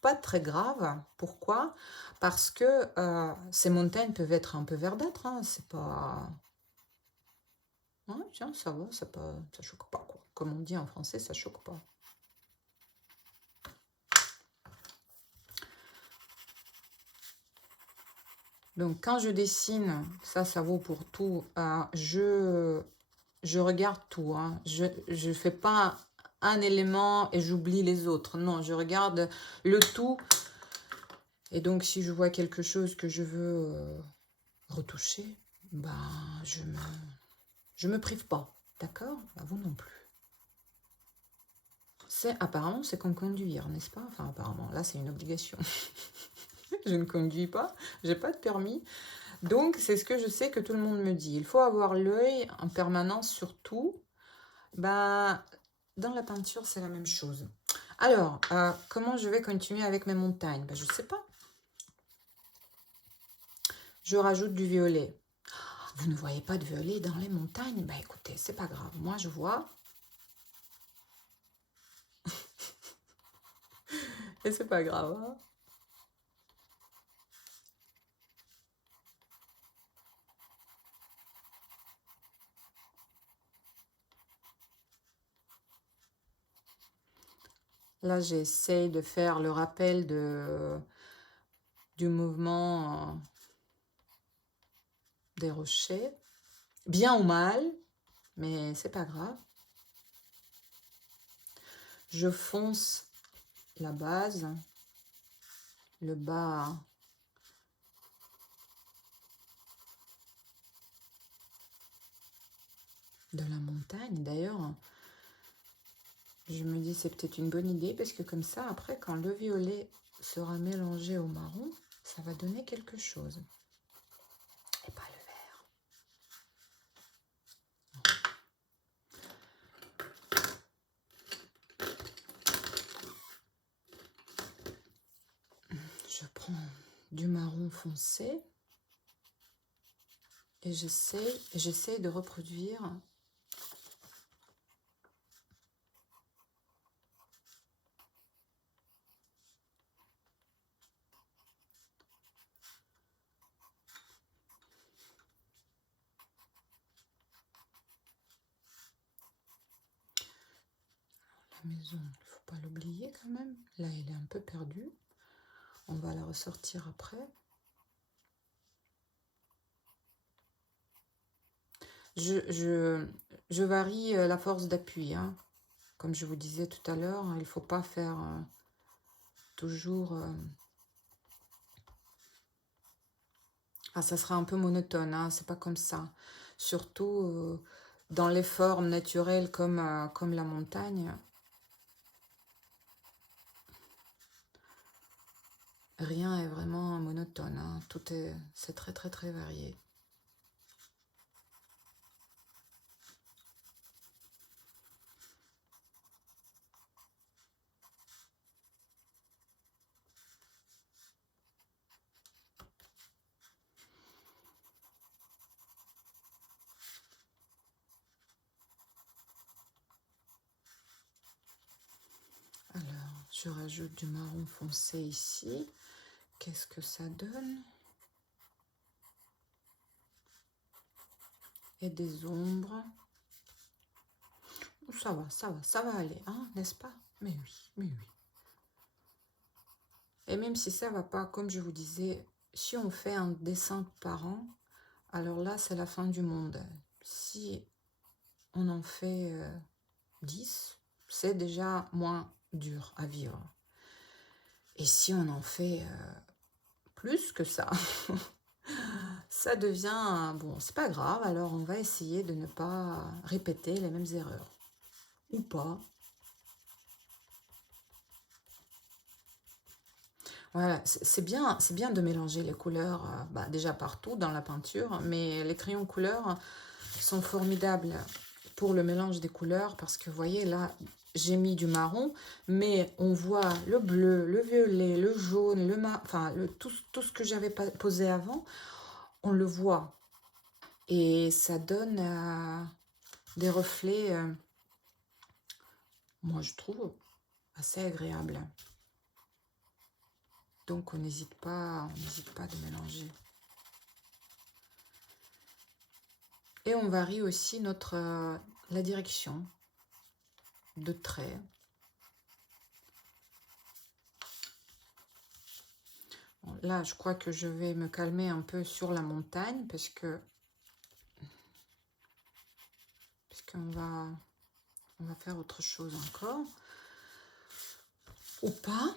pas très grave. Pourquoi? Parce que ces montagnes peuvent être un peu verdâtres. Hein. C'est pas... Ouais, tiens, ça va, ça choque pas, quoi. Comme on dit en français, ça choque pas. Donc, quand je dessine, ça vaut pour tout, je regarde tout. Hein. Je ne fais pas un élément et j'oublie les autres. Non, je regarde le tout. Et donc, si je vois quelque chose que je veux retoucher, ben, je me prive pas. D'accord? Ben, vous non plus. Apparemment, c'est comme conduire, n'est-ce pas? Enfin, apparemment, là, c'est une obligation. Je ne conduis pas, j'ai pas de permis. Donc, c'est ce que je sais que tout le monde me dit. Il faut avoir l'œil en permanence sur tout. Ben, dans la peinture, c'est la même chose. Alors, comment je vais continuer avec mes montagnes? Ben, je ne sais pas. Je rajoute du violet. Vous ne voyez pas de violet dans les montagnes? Ben, écoutez, c'est pas grave. Moi, je vois. Et c'est pas grave. Hein. Là, j'essaye de faire le rappel du mouvement des rochers. Bien ou mal, mais c'est pas grave. Je fonce la base, le bas de la montagne. D'ailleurs, je me dis c'est peut-être une bonne idée parce que comme ça, après, quand le violet sera mélangé au marron, ça va donner quelque chose. Et pas le vert. Je prends du marron foncé et j'essaie de reproduire la maison. Il ne faut pas l'oublier quand même. Là, elle est un peu perdue. On va la ressortir après. Je varie la force d'appui. Hein. Comme je vous disais tout à l'heure, il ne faut pas faire toujours... Ah, ça sera un peu monotone, hein, c'est pas comme ça. Surtout dans les formes naturelles comme la montagne. Rien est vraiment monotone. Hein. C'est très très très varié. Alors, je rajoute du marron foncé ici. Qu'est-ce que ça donne? Et des ombres. Ça va aller, hein, n'est-ce pas? Mais oui, mais oui. Et même si ça va pas, comme je vous disais, si on fait un dessin par an, alors là, c'est la fin du monde. Si on en fait 10, c'est déjà moins dur à vivre. Et si on en fait plus que ça, ça devient, bon, c'est pas grave, alors on va essayer de ne pas répéter les mêmes erreurs. Ou pas. Voilà, c'est bien de mélanger les couleurs, déjà partout dans la peinture, mais les crayons couleurs sont formidables pour le mélange des couleurs parce que vous voyez là, j'ai mis du marron, mais on voit le bleu, le violet, le jaune, tout ce que j'avais posé avant, on le voit. Et ça donne des reflets, moi je trouve, assez agréables. Donc on n'hésite pas de mélanger. Et on varie aussi la direction de trait. Bon, là, je crois que je vais me calmer un peu sur la montagne parce qu'on va faire autre chose encore. Ou pas.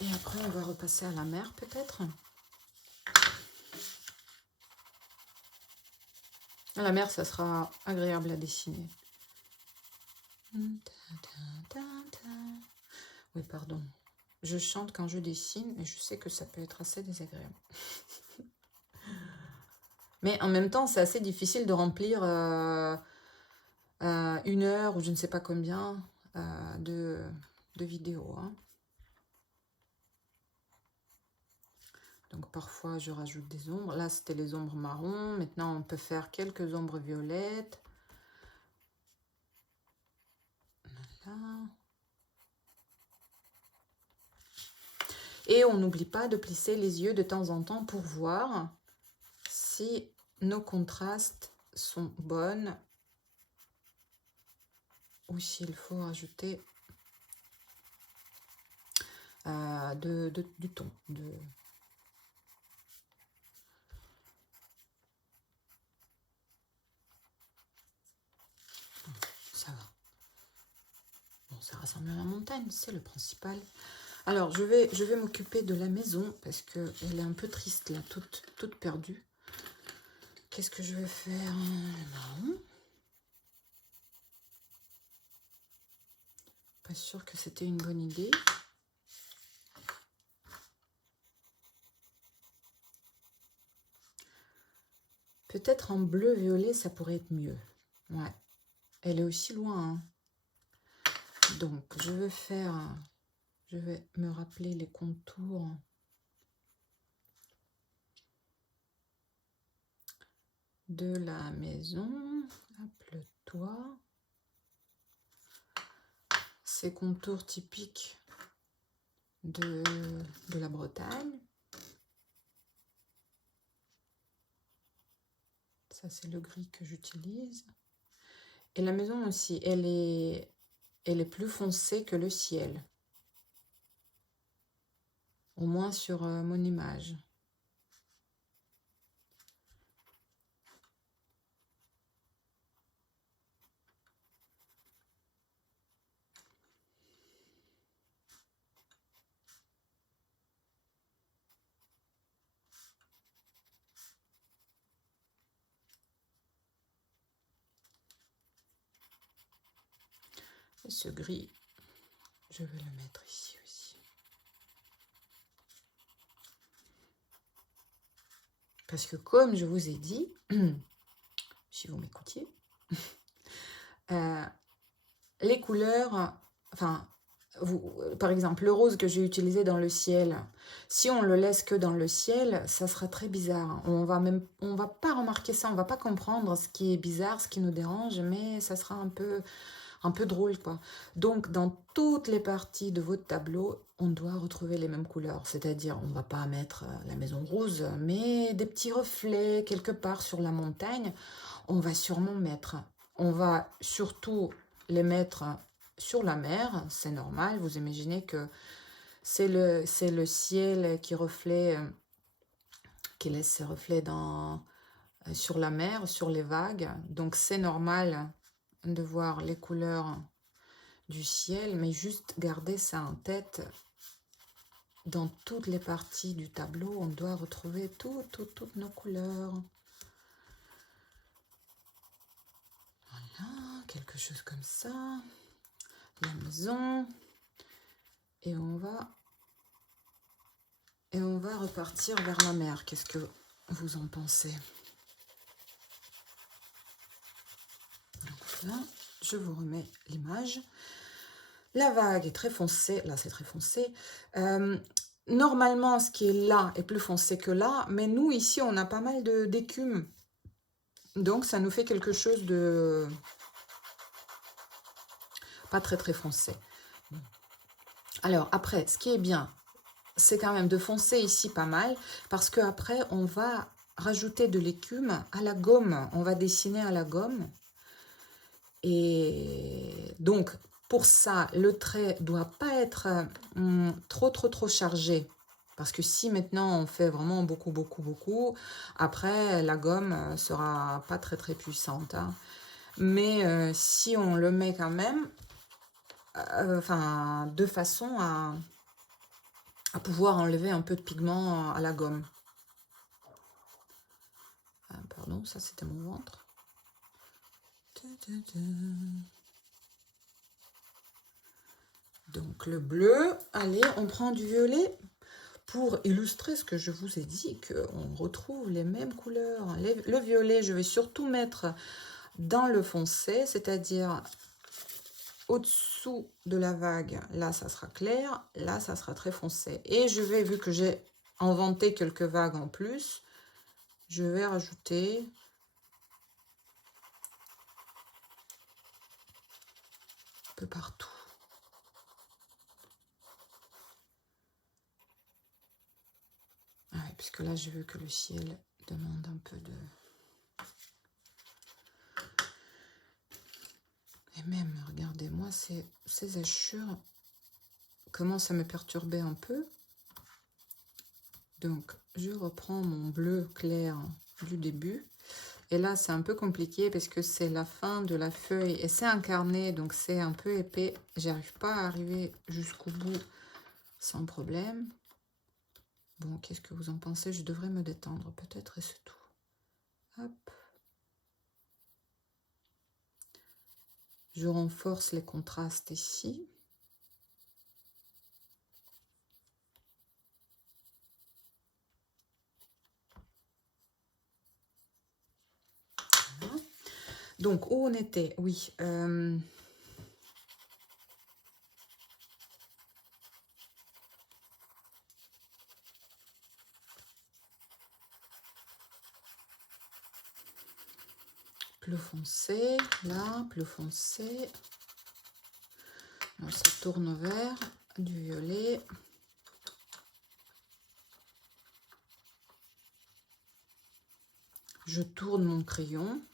Et après, on va repasser à la mer, peut-être. À la mer, ça sera agréable à dessiner. Oui, pardon. Je chante quand je dessine et je sais que ça peut être assez désagréable. Mais en même temps, c'est assez difficile de remplir 1 heure ou je ne sais pas combien de vidéos. Hein. Donc parfois, je rajoute des ombres. Là, c'était les ombres marron. Maintenant, on peut faire quelques ombres violettes. Voilà. Et on n'oublie pas de plisser les yeux de temps en temps pour voir si nos contrastes sont bonnes ou s'il faut ajouter du ton. Ça va. Bon, ça ressemble à la montagne, c'est le principal. Alors, je vais m'occuper de la maison parce qu'elle est un peu triste là, toute perdue. Qu'est-ce que je vais faire? Le marron. Pas sûr que c'était une bonne idée. Peut-être en bleu-violet, ça pourrait être mieux. Ouais. Elle est aussi loin. Hein. Donc, je vais me rappeler les contours de la maison. Hop, le toit. Ces contours typiques de la Bretagne. Ça, c'est le gris que j'utilise. Et la maison aussi, elle est plus foncée que le ciel. Au moins sur mon image. Et ce gris, je vais le mettre ici aussi. Parce que comme je vous ai dit, si vous m'écoutiez, les couleurs, par exemple, le rose que j'ai utilisé dans le ciel, si on le laisse que dans le ciel, ça sera très bizarre. On va pas remarquer ça, on va pas comprendre ce qui est bizarre, ce qui nous dérange, mais ça sera un peu drôle, quoi. Donc, dans toutes les parties de votre tableau, on doit retrouver les mêmes couleurs. C'est-à-dire, on ne va pas mettre la maison rose, mais des petits reflets quelque part sur la montagne, on va sûrement mettre. On va surtout les mettre sur la mer, c'est normal. Vous imaginez que c'est le ciel qui reflète, qui laisse ses reflets sur la mer, sur les vagues. Donc c'est normal de voir les couleurs du ciel, mais juste garder ça en tête. Dans toutes les parties du tableau, on doit retrouver toutes nos couleurs. Voilà, quelque chose comme ça. La maison. Et on va repartir vers la mer. Qu'est-ce que vous en pensez? Donc là, je vous remets l'image. La vague est très foncée. Là, c'est très foncé. Normalement, ce qui est là est plus foncé que là. Mais nous, ici, on a pas mal d'écume. Donc, ça nous fait quelque chose de pas très très foncé. Alors, après, ce qui est bien, c'est quand même de foncer ici pas mal. Parce qu'après, on va rajouter de l'écume à la gomme. On va dessiner à la gomme. Et donc, pour ça, le trait doit pas être trop chargé. Parce que si maintenant on fait vraiment beaucoup, après la gomme sera pas très puissante. Hein. Mais si on le met quand même, enfin, de façon à pouvoir enlever un peu de pigment à la gomme. Ah, pardon, ça c'était mon ventre. Donc le bleu, allez, on prend du violet pour illustrer ce que je vous ai dit, qu'on retrouve les mêmes couleurs. Le violet, je vais surtout mettre dans le foncé, c'est-à-dire au-dessous de la vague. Là, ça sera clair, là, ça sera très foncé. Et je vais, vu que j'ai inventé quelques vagues en plus, je vais rajouter un peu partout. Ah oui, puisque là, j'ai vu que le ciel demande un peu de... Et même, regardez-moi, ces hachures commencent à me perturber un peu. Donc, je reprends mon bleu clair du début. Et là, c'est un peu compliqué parce que c'est la fin de la feuille et c'est incarné, donc c'est un peu épais. J'arrive pas à arriver jusqu'au bout sans problème. Bon, qu'est-ce que vous en pensez? Je devrais me détendre peut-être et c'est tout. Hop. Je renforce les contrastes ici. Voilà. Donc, où on était? Oui. Plus foncé, là, plus foncé. Alors, ça tourne vert, du violet. Je tourne mon crayon.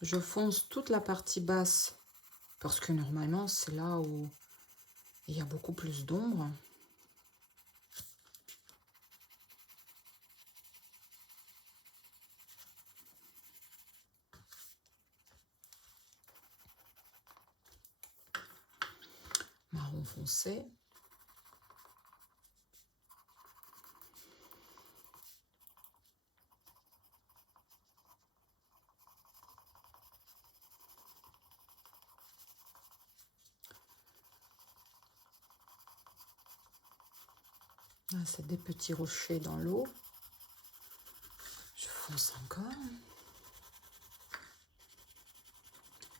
Je fonce toute la partie basse parce que normalement, c'est là où il y a beaucoup plus d'ombre. Marron foncé. Là, c'est des petits rochers dans l'eau. Je fonce encore.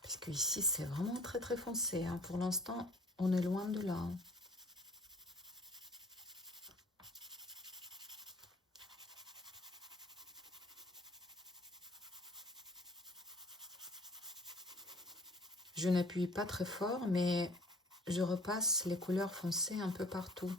Parce que ici, c'est vraiment très foncé. Hein. Pour l'instant, on est loin de là. Hein. Je n'appuie pas très fort, mais je repasse les couleurs foncées un peu partout.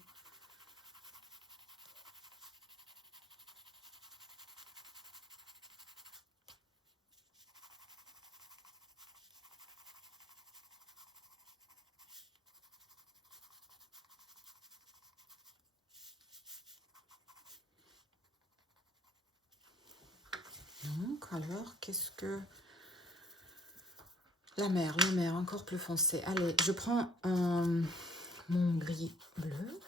Donc, alors, qu'est-ce que... la mer, encore plus foncé. Allez, je prends mon gris bleu.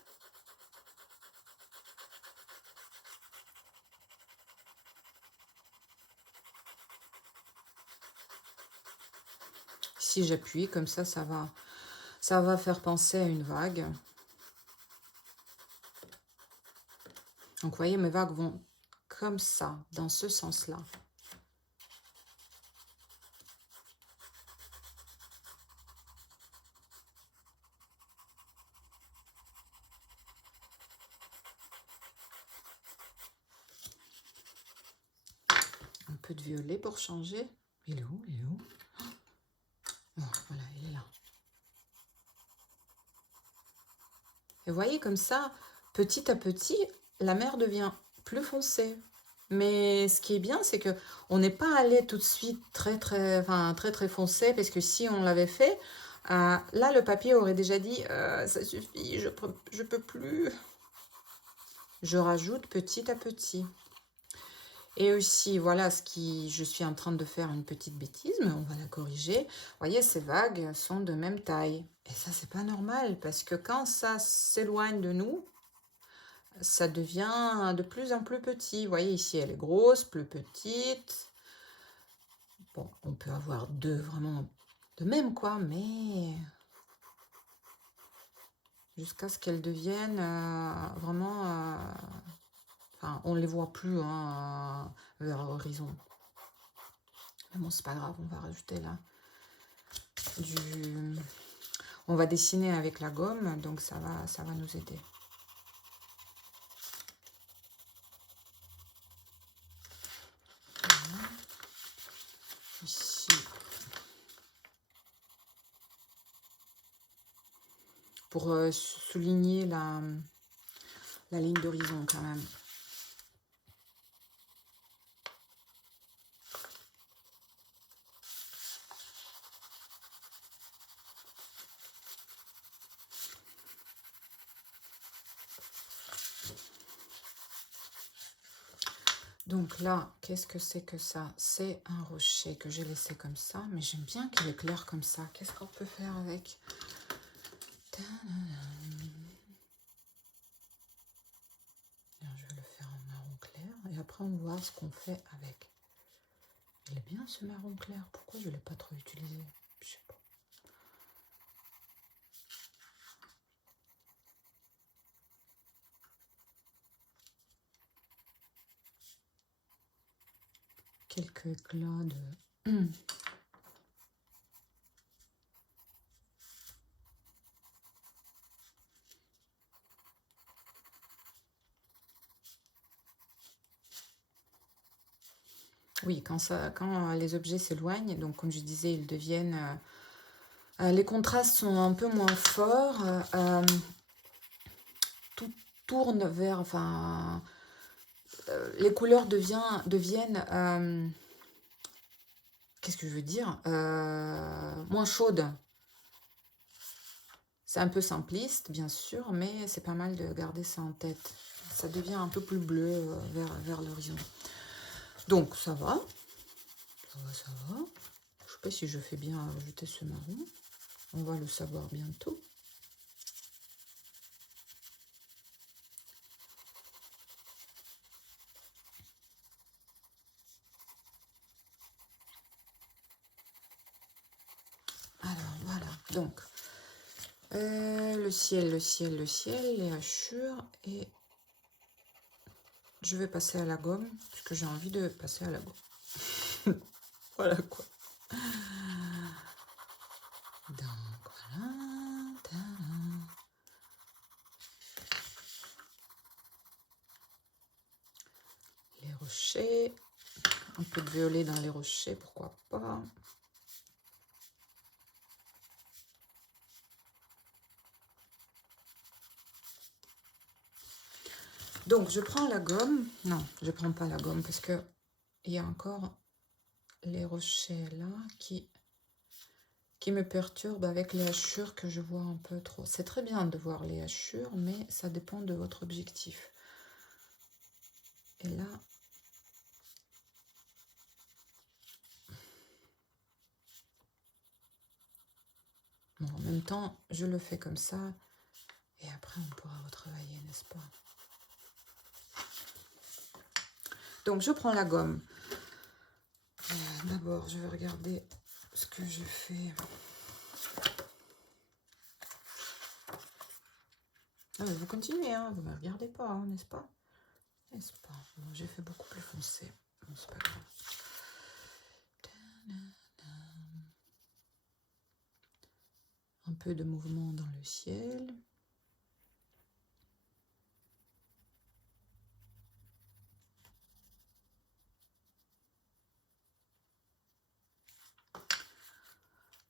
Si j'appuie, comme ça va faire penser à une vague. Donc, vous voyez, mes vagues vont comme ça, dans ce sens-là. Un peu de violet pour changer. Il est où? Il est où? Oh, voilà, il est là. Et vous voyez, comme ça, petit à petit, la mer devient plus foncée. Mais ce qui est bien, c'est que on n'est pas allé tout de suite très foncé, parce que si on l'avait fait, là, le papier aurait déjà dit ça suffit, je peux plus. Je rajoute petit à petit. Et aussi, voilà je suis en train de faire une petite bêtise, mais on va la corriger. Vous voyez, ces vagues sont de même taille. Et ça, c'est pas normal, parce que quand ça s'éloigne de nous, ça devient de plus en plus petit. Vous voyez, ici, elle est grosse, plus petite. Bon, on peut avoir deux vraiment de même, quoi, mais jusqu'à ce qu'elles deviennent vraiment... enfin, on ne les voit plus vers l'horizon. Mais bon, c'est pas grave, on va rajouter là du... On va dessiner avec la gomme, donc ça va nous aider. Voilà. Ici. Pour souligner la ligne d'horizon quand même. Donc là, qu'est-ce que c'est que ça? C'est un rocher que j'ai laissé comme ça, mais j'aime bien qu'il éclaire comme ça. Qu'est-ce qu'on peut faire avec? Alors, je vais le faire en marron clair, et après on va voir ce qu'on fait avec. Il est bien ce marron clair, pourquoi je ne l'ai pas trop utilisé? Je sais pas. Quelques éclats de... Oui, quand les objets s'éloignent, donc comme je disais, ils deviennent... les contrastes sont un peu moins forts. Tout tourne vers... Enfin, les couleurs deviennent... qu'est-ce que je veux dire? Moins chaudes. C'est un peu simpliste, bien sûr, mais c'est pas mal de garder ça en tête. Ça devient un peu plus bleu vers l'horizon. Donc, ça va. Ça va. Je sais pas si je fais bien ajouter ce marron. On va le savoir bientôt. Alors, voilà. Donc, le ciel, les hachures. Et je vais passer à la gomme, puisque j'ai envie de passer à la gomme. Voilà quoi. Donc, voilà. Les rochers. Un peu de violet dans les rochers, pourquoi pas. Donc, je prends la gomme. Non, je ne prends pas la gomme parce que il y a encore les rochers là qui me perturbent avec les hachures que je vois un peu trop. C'est très bien de voir les hachures, mais ça dépend de votre objectif. Et là, Bon, en même temps, je le fais comme ça. Et après, on pourra retravailler, n'est-ce pas? Donc, je prends la gomme. D'abord, je vais regarder ce que je fais. Ah, mais vous continuez, hein, vous ne me regardez pas, hein, n'est-ce pas? N'est-ce pas? Bon, j'ai fait beaucoup plus foncé. Bon, c'est pas grave. Un peu de mouvement dans le ciel.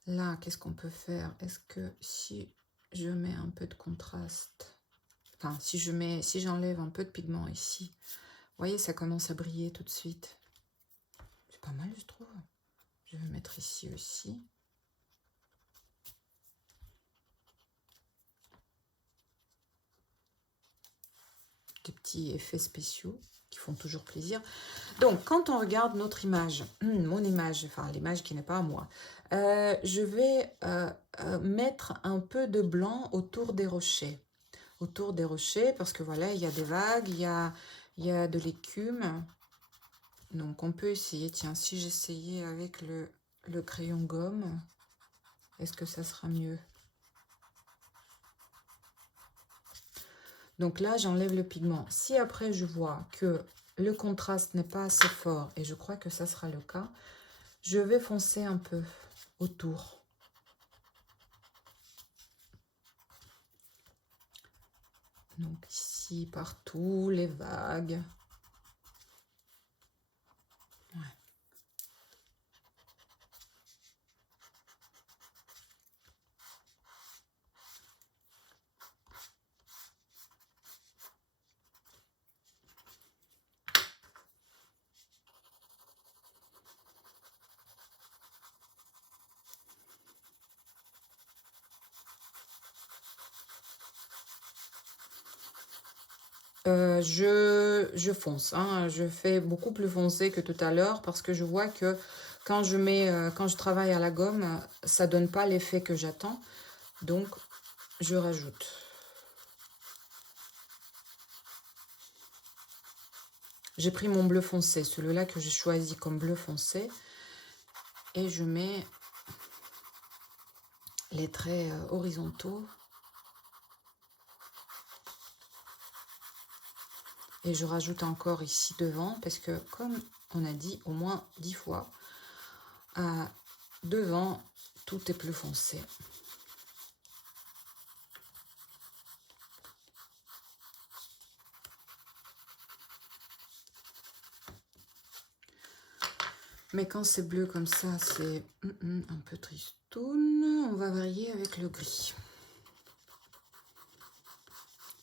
Là, qu'est-ce qu'on peut faire? Est-ce que si je mets un peu de contraste, enfin, si j'enlève un peu de pigment ici, vous voyez, ça commence à briller tout de suite. C'est pas mal, je trouve. Je vais mettre ici aussi. Des petits effets spéciaux qui font toujours plaisir. Donc, quand on regarde notre image, mon image, enfin l'image qui n'est pas à moi, je vais mettre un peu de blanc autour des rochers. Autour des rochers, parce que voilà, il y a des vagues, il y a de l'écume. Donc, on peut essayer, tiens, si j'essayais avec le crayon gomme, est-ce que ça sera mieux? Donc là, j'enlève le pigment. Si après, je vois que le contraste n'est pas assez fort, et je crois que ça sera le cas, je vais foncer un peu autour. Donc ici, partout, les vagues. Ouais. Je fonce, hein. Je fais beaucoup plus foncé que tout à l'heure parce que je vois que quand je travaille à la gomme, ça donne pas l'effet que j'attends. Donc, je rajoute. J'ai pris mon bleu foncé, celui-là que j'ai choisi comme bleu foncé. Et je mets les traits horizontaux. Et je rajoute encore ici devant, parce que comme on a dit au moins 10 fois, devant, tout est plus foncé. Mais quand c'est bleu comme ça, c'est un peu tristoun. On va varier avec le gris.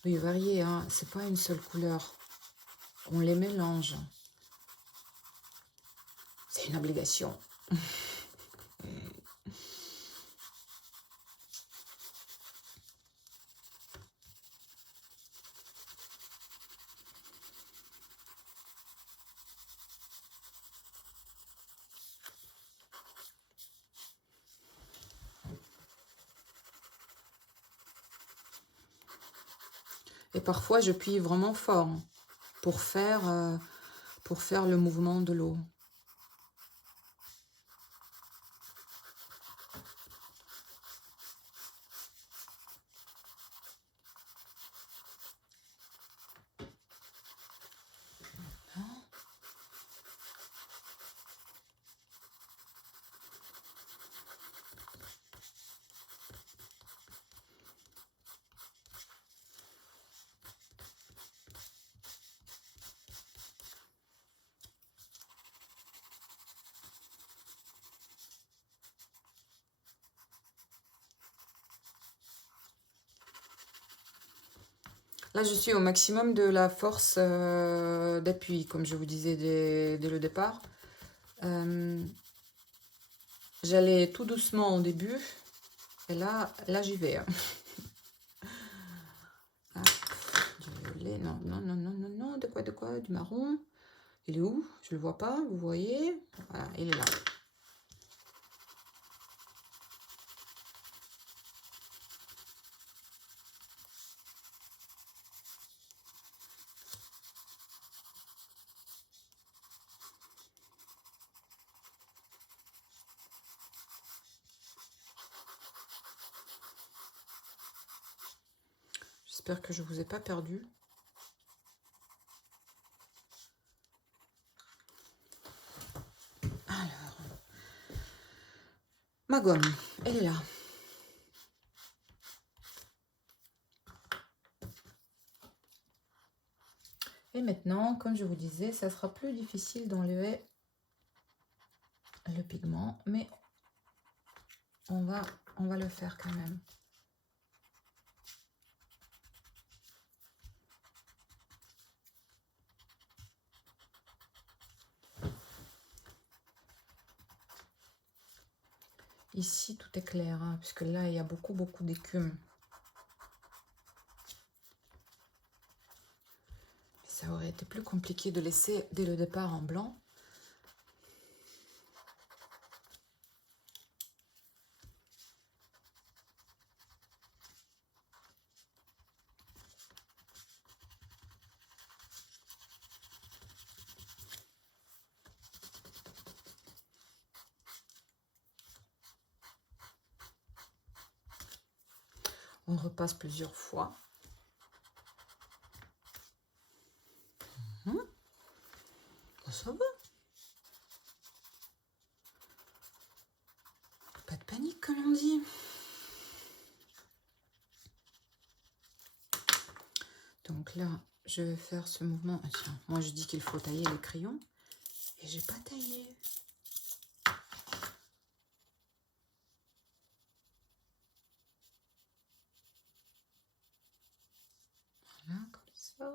Oui, varier, hein, c'est pas une seule couleur. On les mélange. C'est une obligation. Et parfois, je plie vraiment fort pour faire le mouvement de l'eau. Là, je suis au maximum de la force d'appui, comme je vous disais dès le départ. J'allais tout doucement au début, et là j'y vais. Hein. Hop, du violet, non, non, non, non, non, non, de quoi, du marron. Il est où? Je le vois pas, vous voyez? Voilà, il est là. J'espère que je ne vous ai pas perdu. Alors, ma gomme, elle est là. Et maintenant, comme je vous disais, ça sera plus difficile d'enlever le pigment, mais on va le faire quand même. Ici, tout est clair, hein, puisque là, il y a beaucoup d'écume. Ça aurait été plus compliqué de laisser dès le départ en blanc. On repasse plusieurs fois. Ça va. Pas de panique, comme on dit. Donc là, je vais faire ce mouvement. Ah, tiens, moi, je dis qu'il faut tailler les crayons. Et j'ai pas taillé. Voilà, comme ça.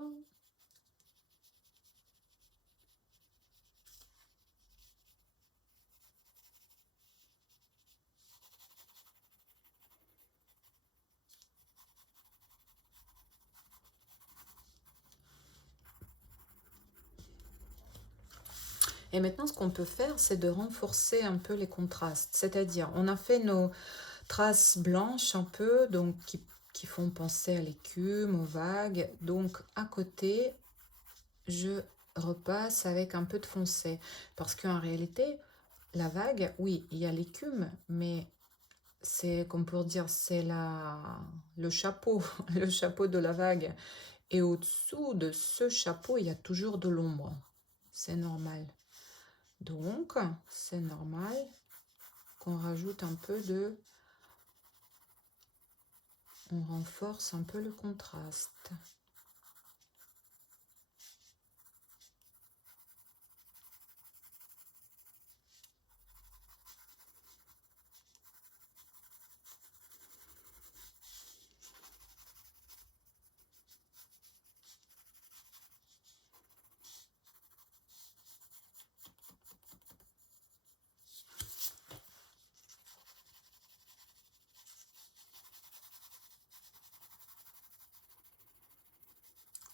Et maintenant, ce qu'on peut faire, c'est de renforcer un peu les contrastes. C'est-à-dire, on a fait nos traces blanches un peu, donc qui font penser à l'écume, aux vagues. Donc, à côté, je repasse avec un peu de foncé. Parce qu'en réalité, la vague, oui, il y a l'écume, mais c'est, comme pour dire, c'est le chapeau, le chapeau de la vague. Et au-dessous de ce chapeau, il y a toujours de l'ombre. C'est normal. Donc, c'est normal qu'on rajoute un peu de... On renforce un peu le contraste.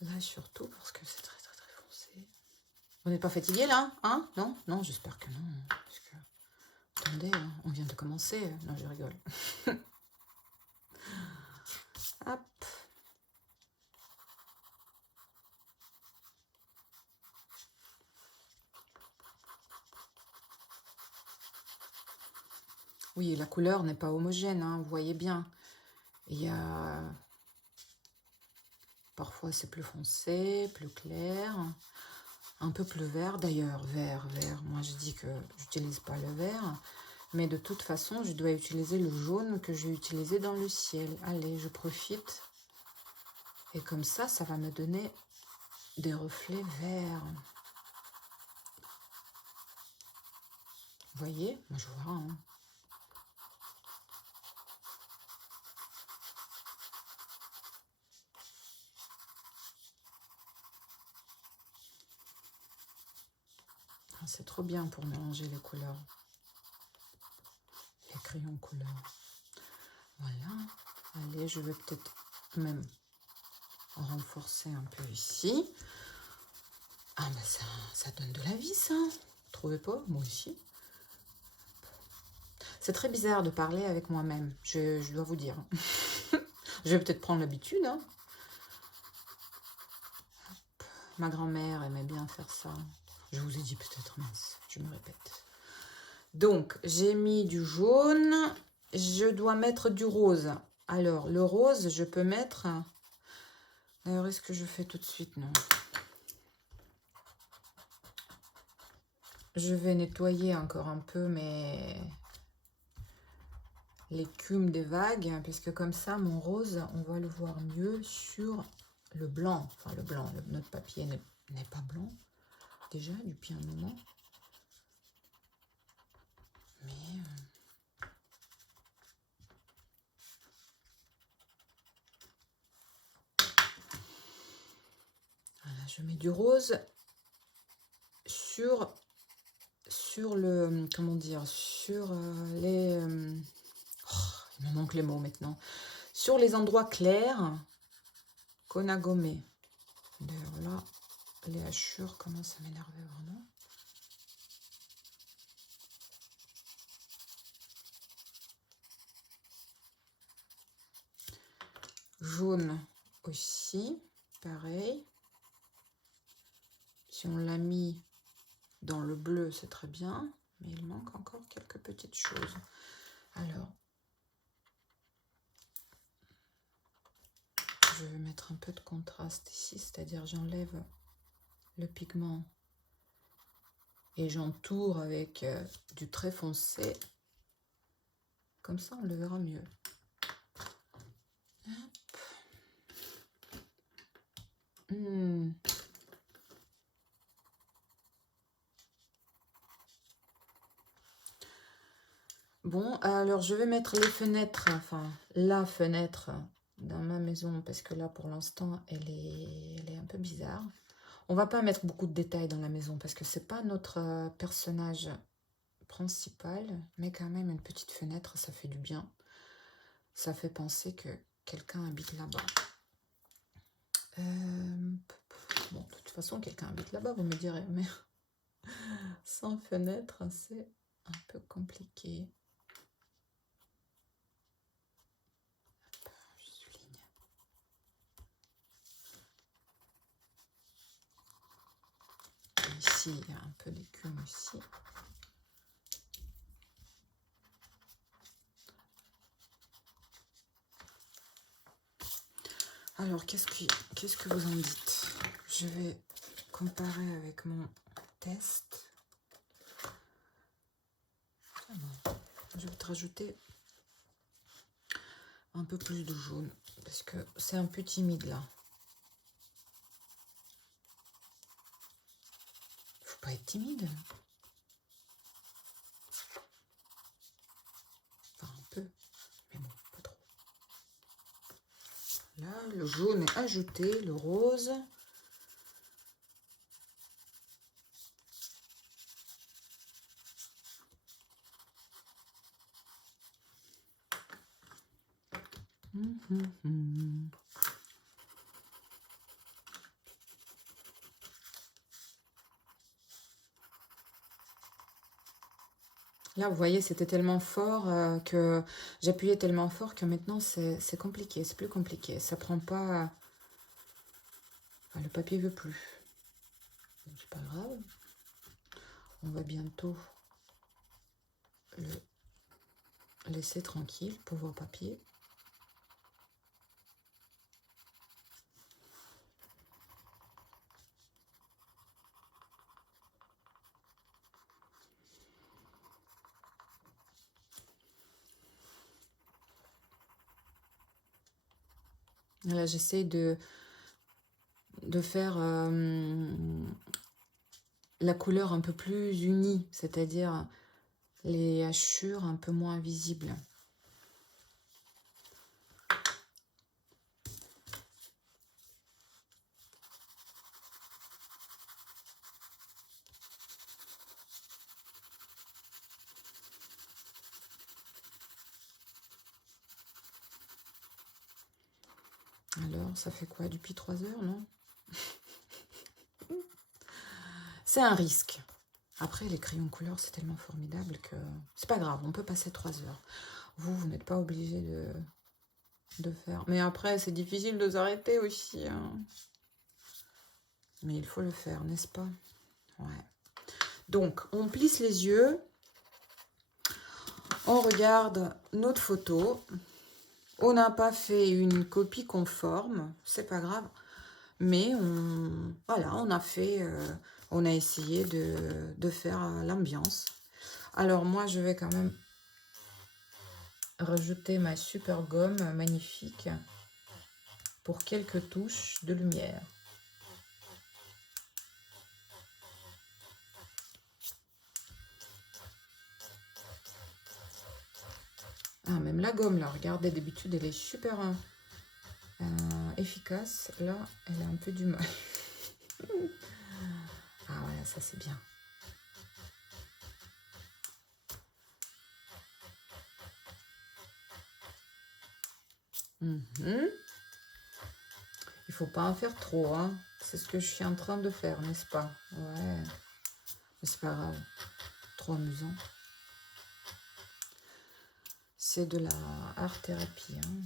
Là, surtout, parce que c'est très foncé. On n'est pas fatigué, là? Hein? Non? Non, j'espère que non. Parce que... Attendez, hein, on vient de commencer. Non, je rigole. Hop. Oui, la couleur n'est pas homogène, hein, vous voyez bien. Il y a... Parfois, c'est plus foncé, plus clair, un peu plus vert. D'ailleurs, vert. Moi, je dis que j'utilise pas le vert. Mais de toute façon, je dois utiliser le jaune que j'ai utilisé dans le ciel. Allez, je profite. Et comme ça, ça va me donner des reflets verts. Vous voyez? Moi, je vois, hein. C'est trop bien pour mélanger les couleurs. Les crayons couleurs. Voilà. Allez, je vais peut-être même renforcer un peu ici. Ah, mais ça donne de la vie, ça. Vous trouvez pas? Moi aussi. C'est très bizarre de parler avec moi-même, je dois vous dire. Je vais peut-être prendre l'habitude, hein. Ma grand-mère aimait bien faire ça. Je vous ai dit peut-être, mince, je me répète. Donc, j'ai mis du jaune. Je dois mettre du rose. Alors, le rose, je peux mettre D'ailleurs, est-ce que je fais tout de suite? Non. Je vais nettoyer encore un peu l'écume des vagues, puisque comme ça, mon rose, on va le voir mieux sur le blanc. Enfin, le blanc, notre papier n'est pas blanc, déjà, depuis un moment. Mais... voilà, je mets du rose sur le... Comment dire? Sur les... il me manque les mots maintenant. Sur les endroits clairs qu'on a gommés. D'ailleurs, là, les hachures commencent à m'énerver vraiment. Jaune aussi, pareil. Si on l'a mis dans le bleu, c'est très bien, mais il manque encore quelques petites choses. Alors, je vais mettre un peu de contraste ici, c'est-à-dire j'enlève le pigment et j'entoure avec du très foncé. Comme ça, on le verra mieux. Bon, alors je vais mettre les fenêtres, enfin la fenêtre dans ma maison, parce que là pour l'instant elle est un peu bizarre. On va pas mettre beaucoup de détails dans la maison, parce que c'est pas notre personnage principal, mais quand même une petite fenêtre, ça fait du bien. Ça fait penser que quelqu'un habite là-bas. Bon, de toute façon, quelqu'un habite là-bas, vous me direz, mais sans fenêtre, c'est un peu compliqué. Ici, il y a un peu d'écume aussi. Alors, qu'est-ce que vous en dites? Je vais comparer avec mon test. Je vais te rajouter un peu plus de jaune, parce que c'est un peu timide là. Faut pas être timide. Enfin, un peu, mais bon, pas trop. Là, le jaune est ajouté, le rose. Là, vous voyez, c'était tellement fort que j'appuyais tellement fort que maintenant, c'est compliqué. C'est plus compliqué. Ça prend pas... Enfin, le papier veut plus. C'est pas grave. On va bientôt le laisser tranquille, pauvre papier. Là, j'essaie de faire la couleur un peu plus unie, c'est-à-dire les hachures un peu moins visibles. Alors, ça fait quoi? Depuis 3 heures, non? C'est un risque. Après, les crayons couleur, c'est tellement formidable que c'est pas grave, on peut passer 3 heures. Vous n'êtes pas obligé de faire. Mais après, c'est difficile de s'arrêter aussi. Hein. Mais il faut le faire, n'est-ce pas? Ouais. Donc, on plisse les yeux. On regarde notre photo. On n'a pas fait une copie conforme. C'est pas grave. Mais voilà, on a essayé de faire l'ambiance. Alors moi, je vais quand même rajouter ma super gomme magnifique pour quelques touches de lumière. Ah, même la gomme, là, regardez, d'habitude, elle est super efficace. Là, elle a un peu du mal. Ah, voilà, ça, c'est bien. Mhm. Il faut pas en faire trop, hein. C'est ce que je suis en train de faire, n'est-ce pas? Ouais. Mais c'est pas grave. Trop amusant. C'est de la art-thérapie, hein.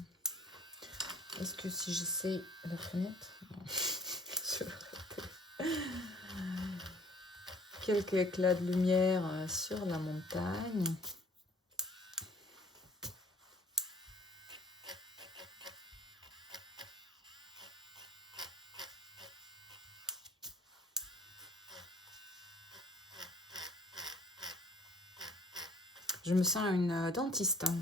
Est-ce que si j'essaye la fenêtre? Non. Je le répète. Quelques éclats de lumière sur la montagne. Je me sens une dentiste, hein.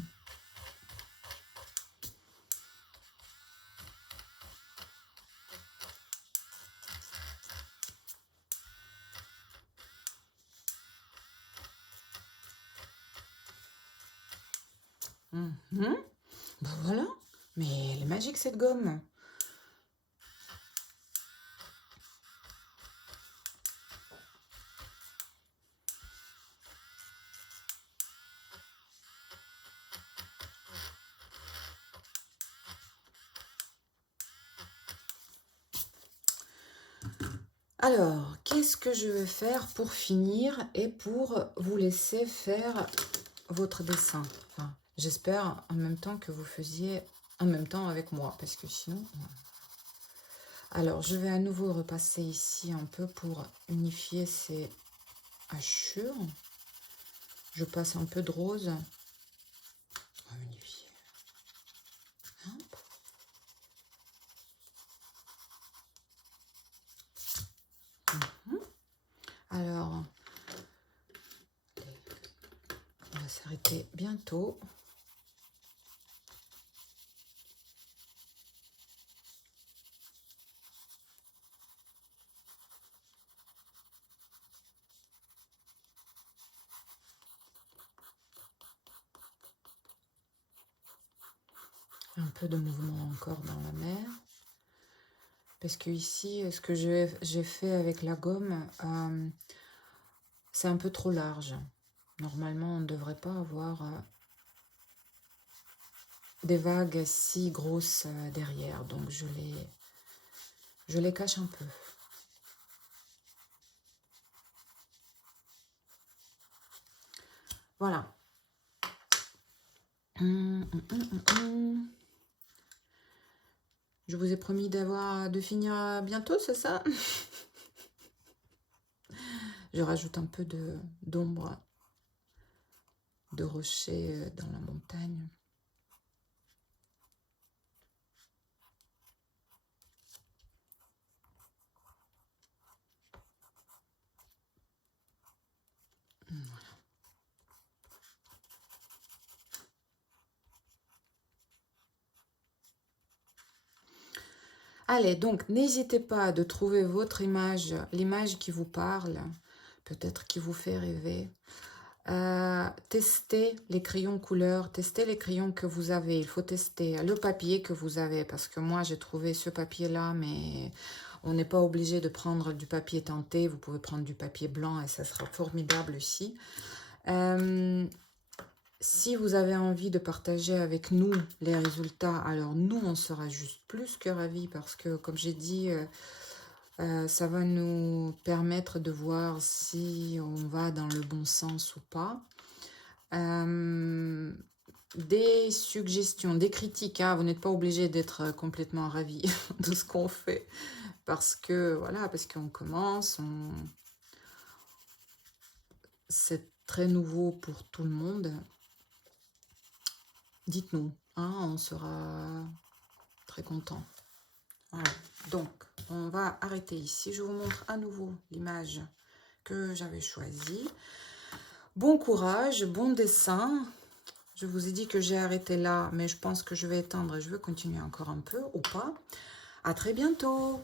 Mhm. Ben voilà. Mais elle est magique, cette gomme. Alors, qu'est-ce que je vais faire pour finir et pour vous laisser faire votre dessin? Enfin, j'espère en même temps que vous faisiez en même temps avec moi, parce que sinon... Alors, je vais à nouveau repasser ici un peu pour unifier ces hachures. Je passe un peu de rose. On va unifier. Hop. Alors, on va s'arrêter bientôt. Un peu de mouvement encore dans la mer. Parce que ici, ce que j'ai fait avec la gomme, c'est un peu trop large. Normalement, on ne devrait pas avoir des vagues si grosses derrière. Donc, je les cache un peu. Voilà. Je vous ai promis de finir bientôt, c'est ça? Je rajoute un peu d'ombre de rochers dans la montagne. Voilà. Allez, donc n'hésitez pas de trouver votre image, l'image qui vous parle, peut-être qui vous fait rêver. Testez les crayons couleur, testez les crayons que vous avez. Il faut tester le papier que vous avez, parce que moi j'ai trouvé ce papier-là, mais on n'est pas obligé de prendre du papier teinté. Vous pouvez prendre du papier blanc et ça sera formidable aussi. Si vous avez envie de partager avec nous les résultats, alors nous, on sera juste plus que ravis parce que, comme j'ai dit, ça va nous permettre de voir si on va dans le bon sens ou pas. Des suggestions, des critiques, hein, vous n'êtes pas obligé d'être complètement ravis de ce qu'on fait parce que, voilà, parce qu'on commence, c'est très nouveau pour tout le monde. Dites-nous, hein, on sera très content. Voilà. Donc, On va arrêter ici. Je vous montre à nouveau l'image que j'avais choisie. Bon courage, bon dessin. Je vous ai dit que j'ai arrêté là, mais je pense que je vais étendre et je vais continuer encore un peu ou pas. À très bientôt.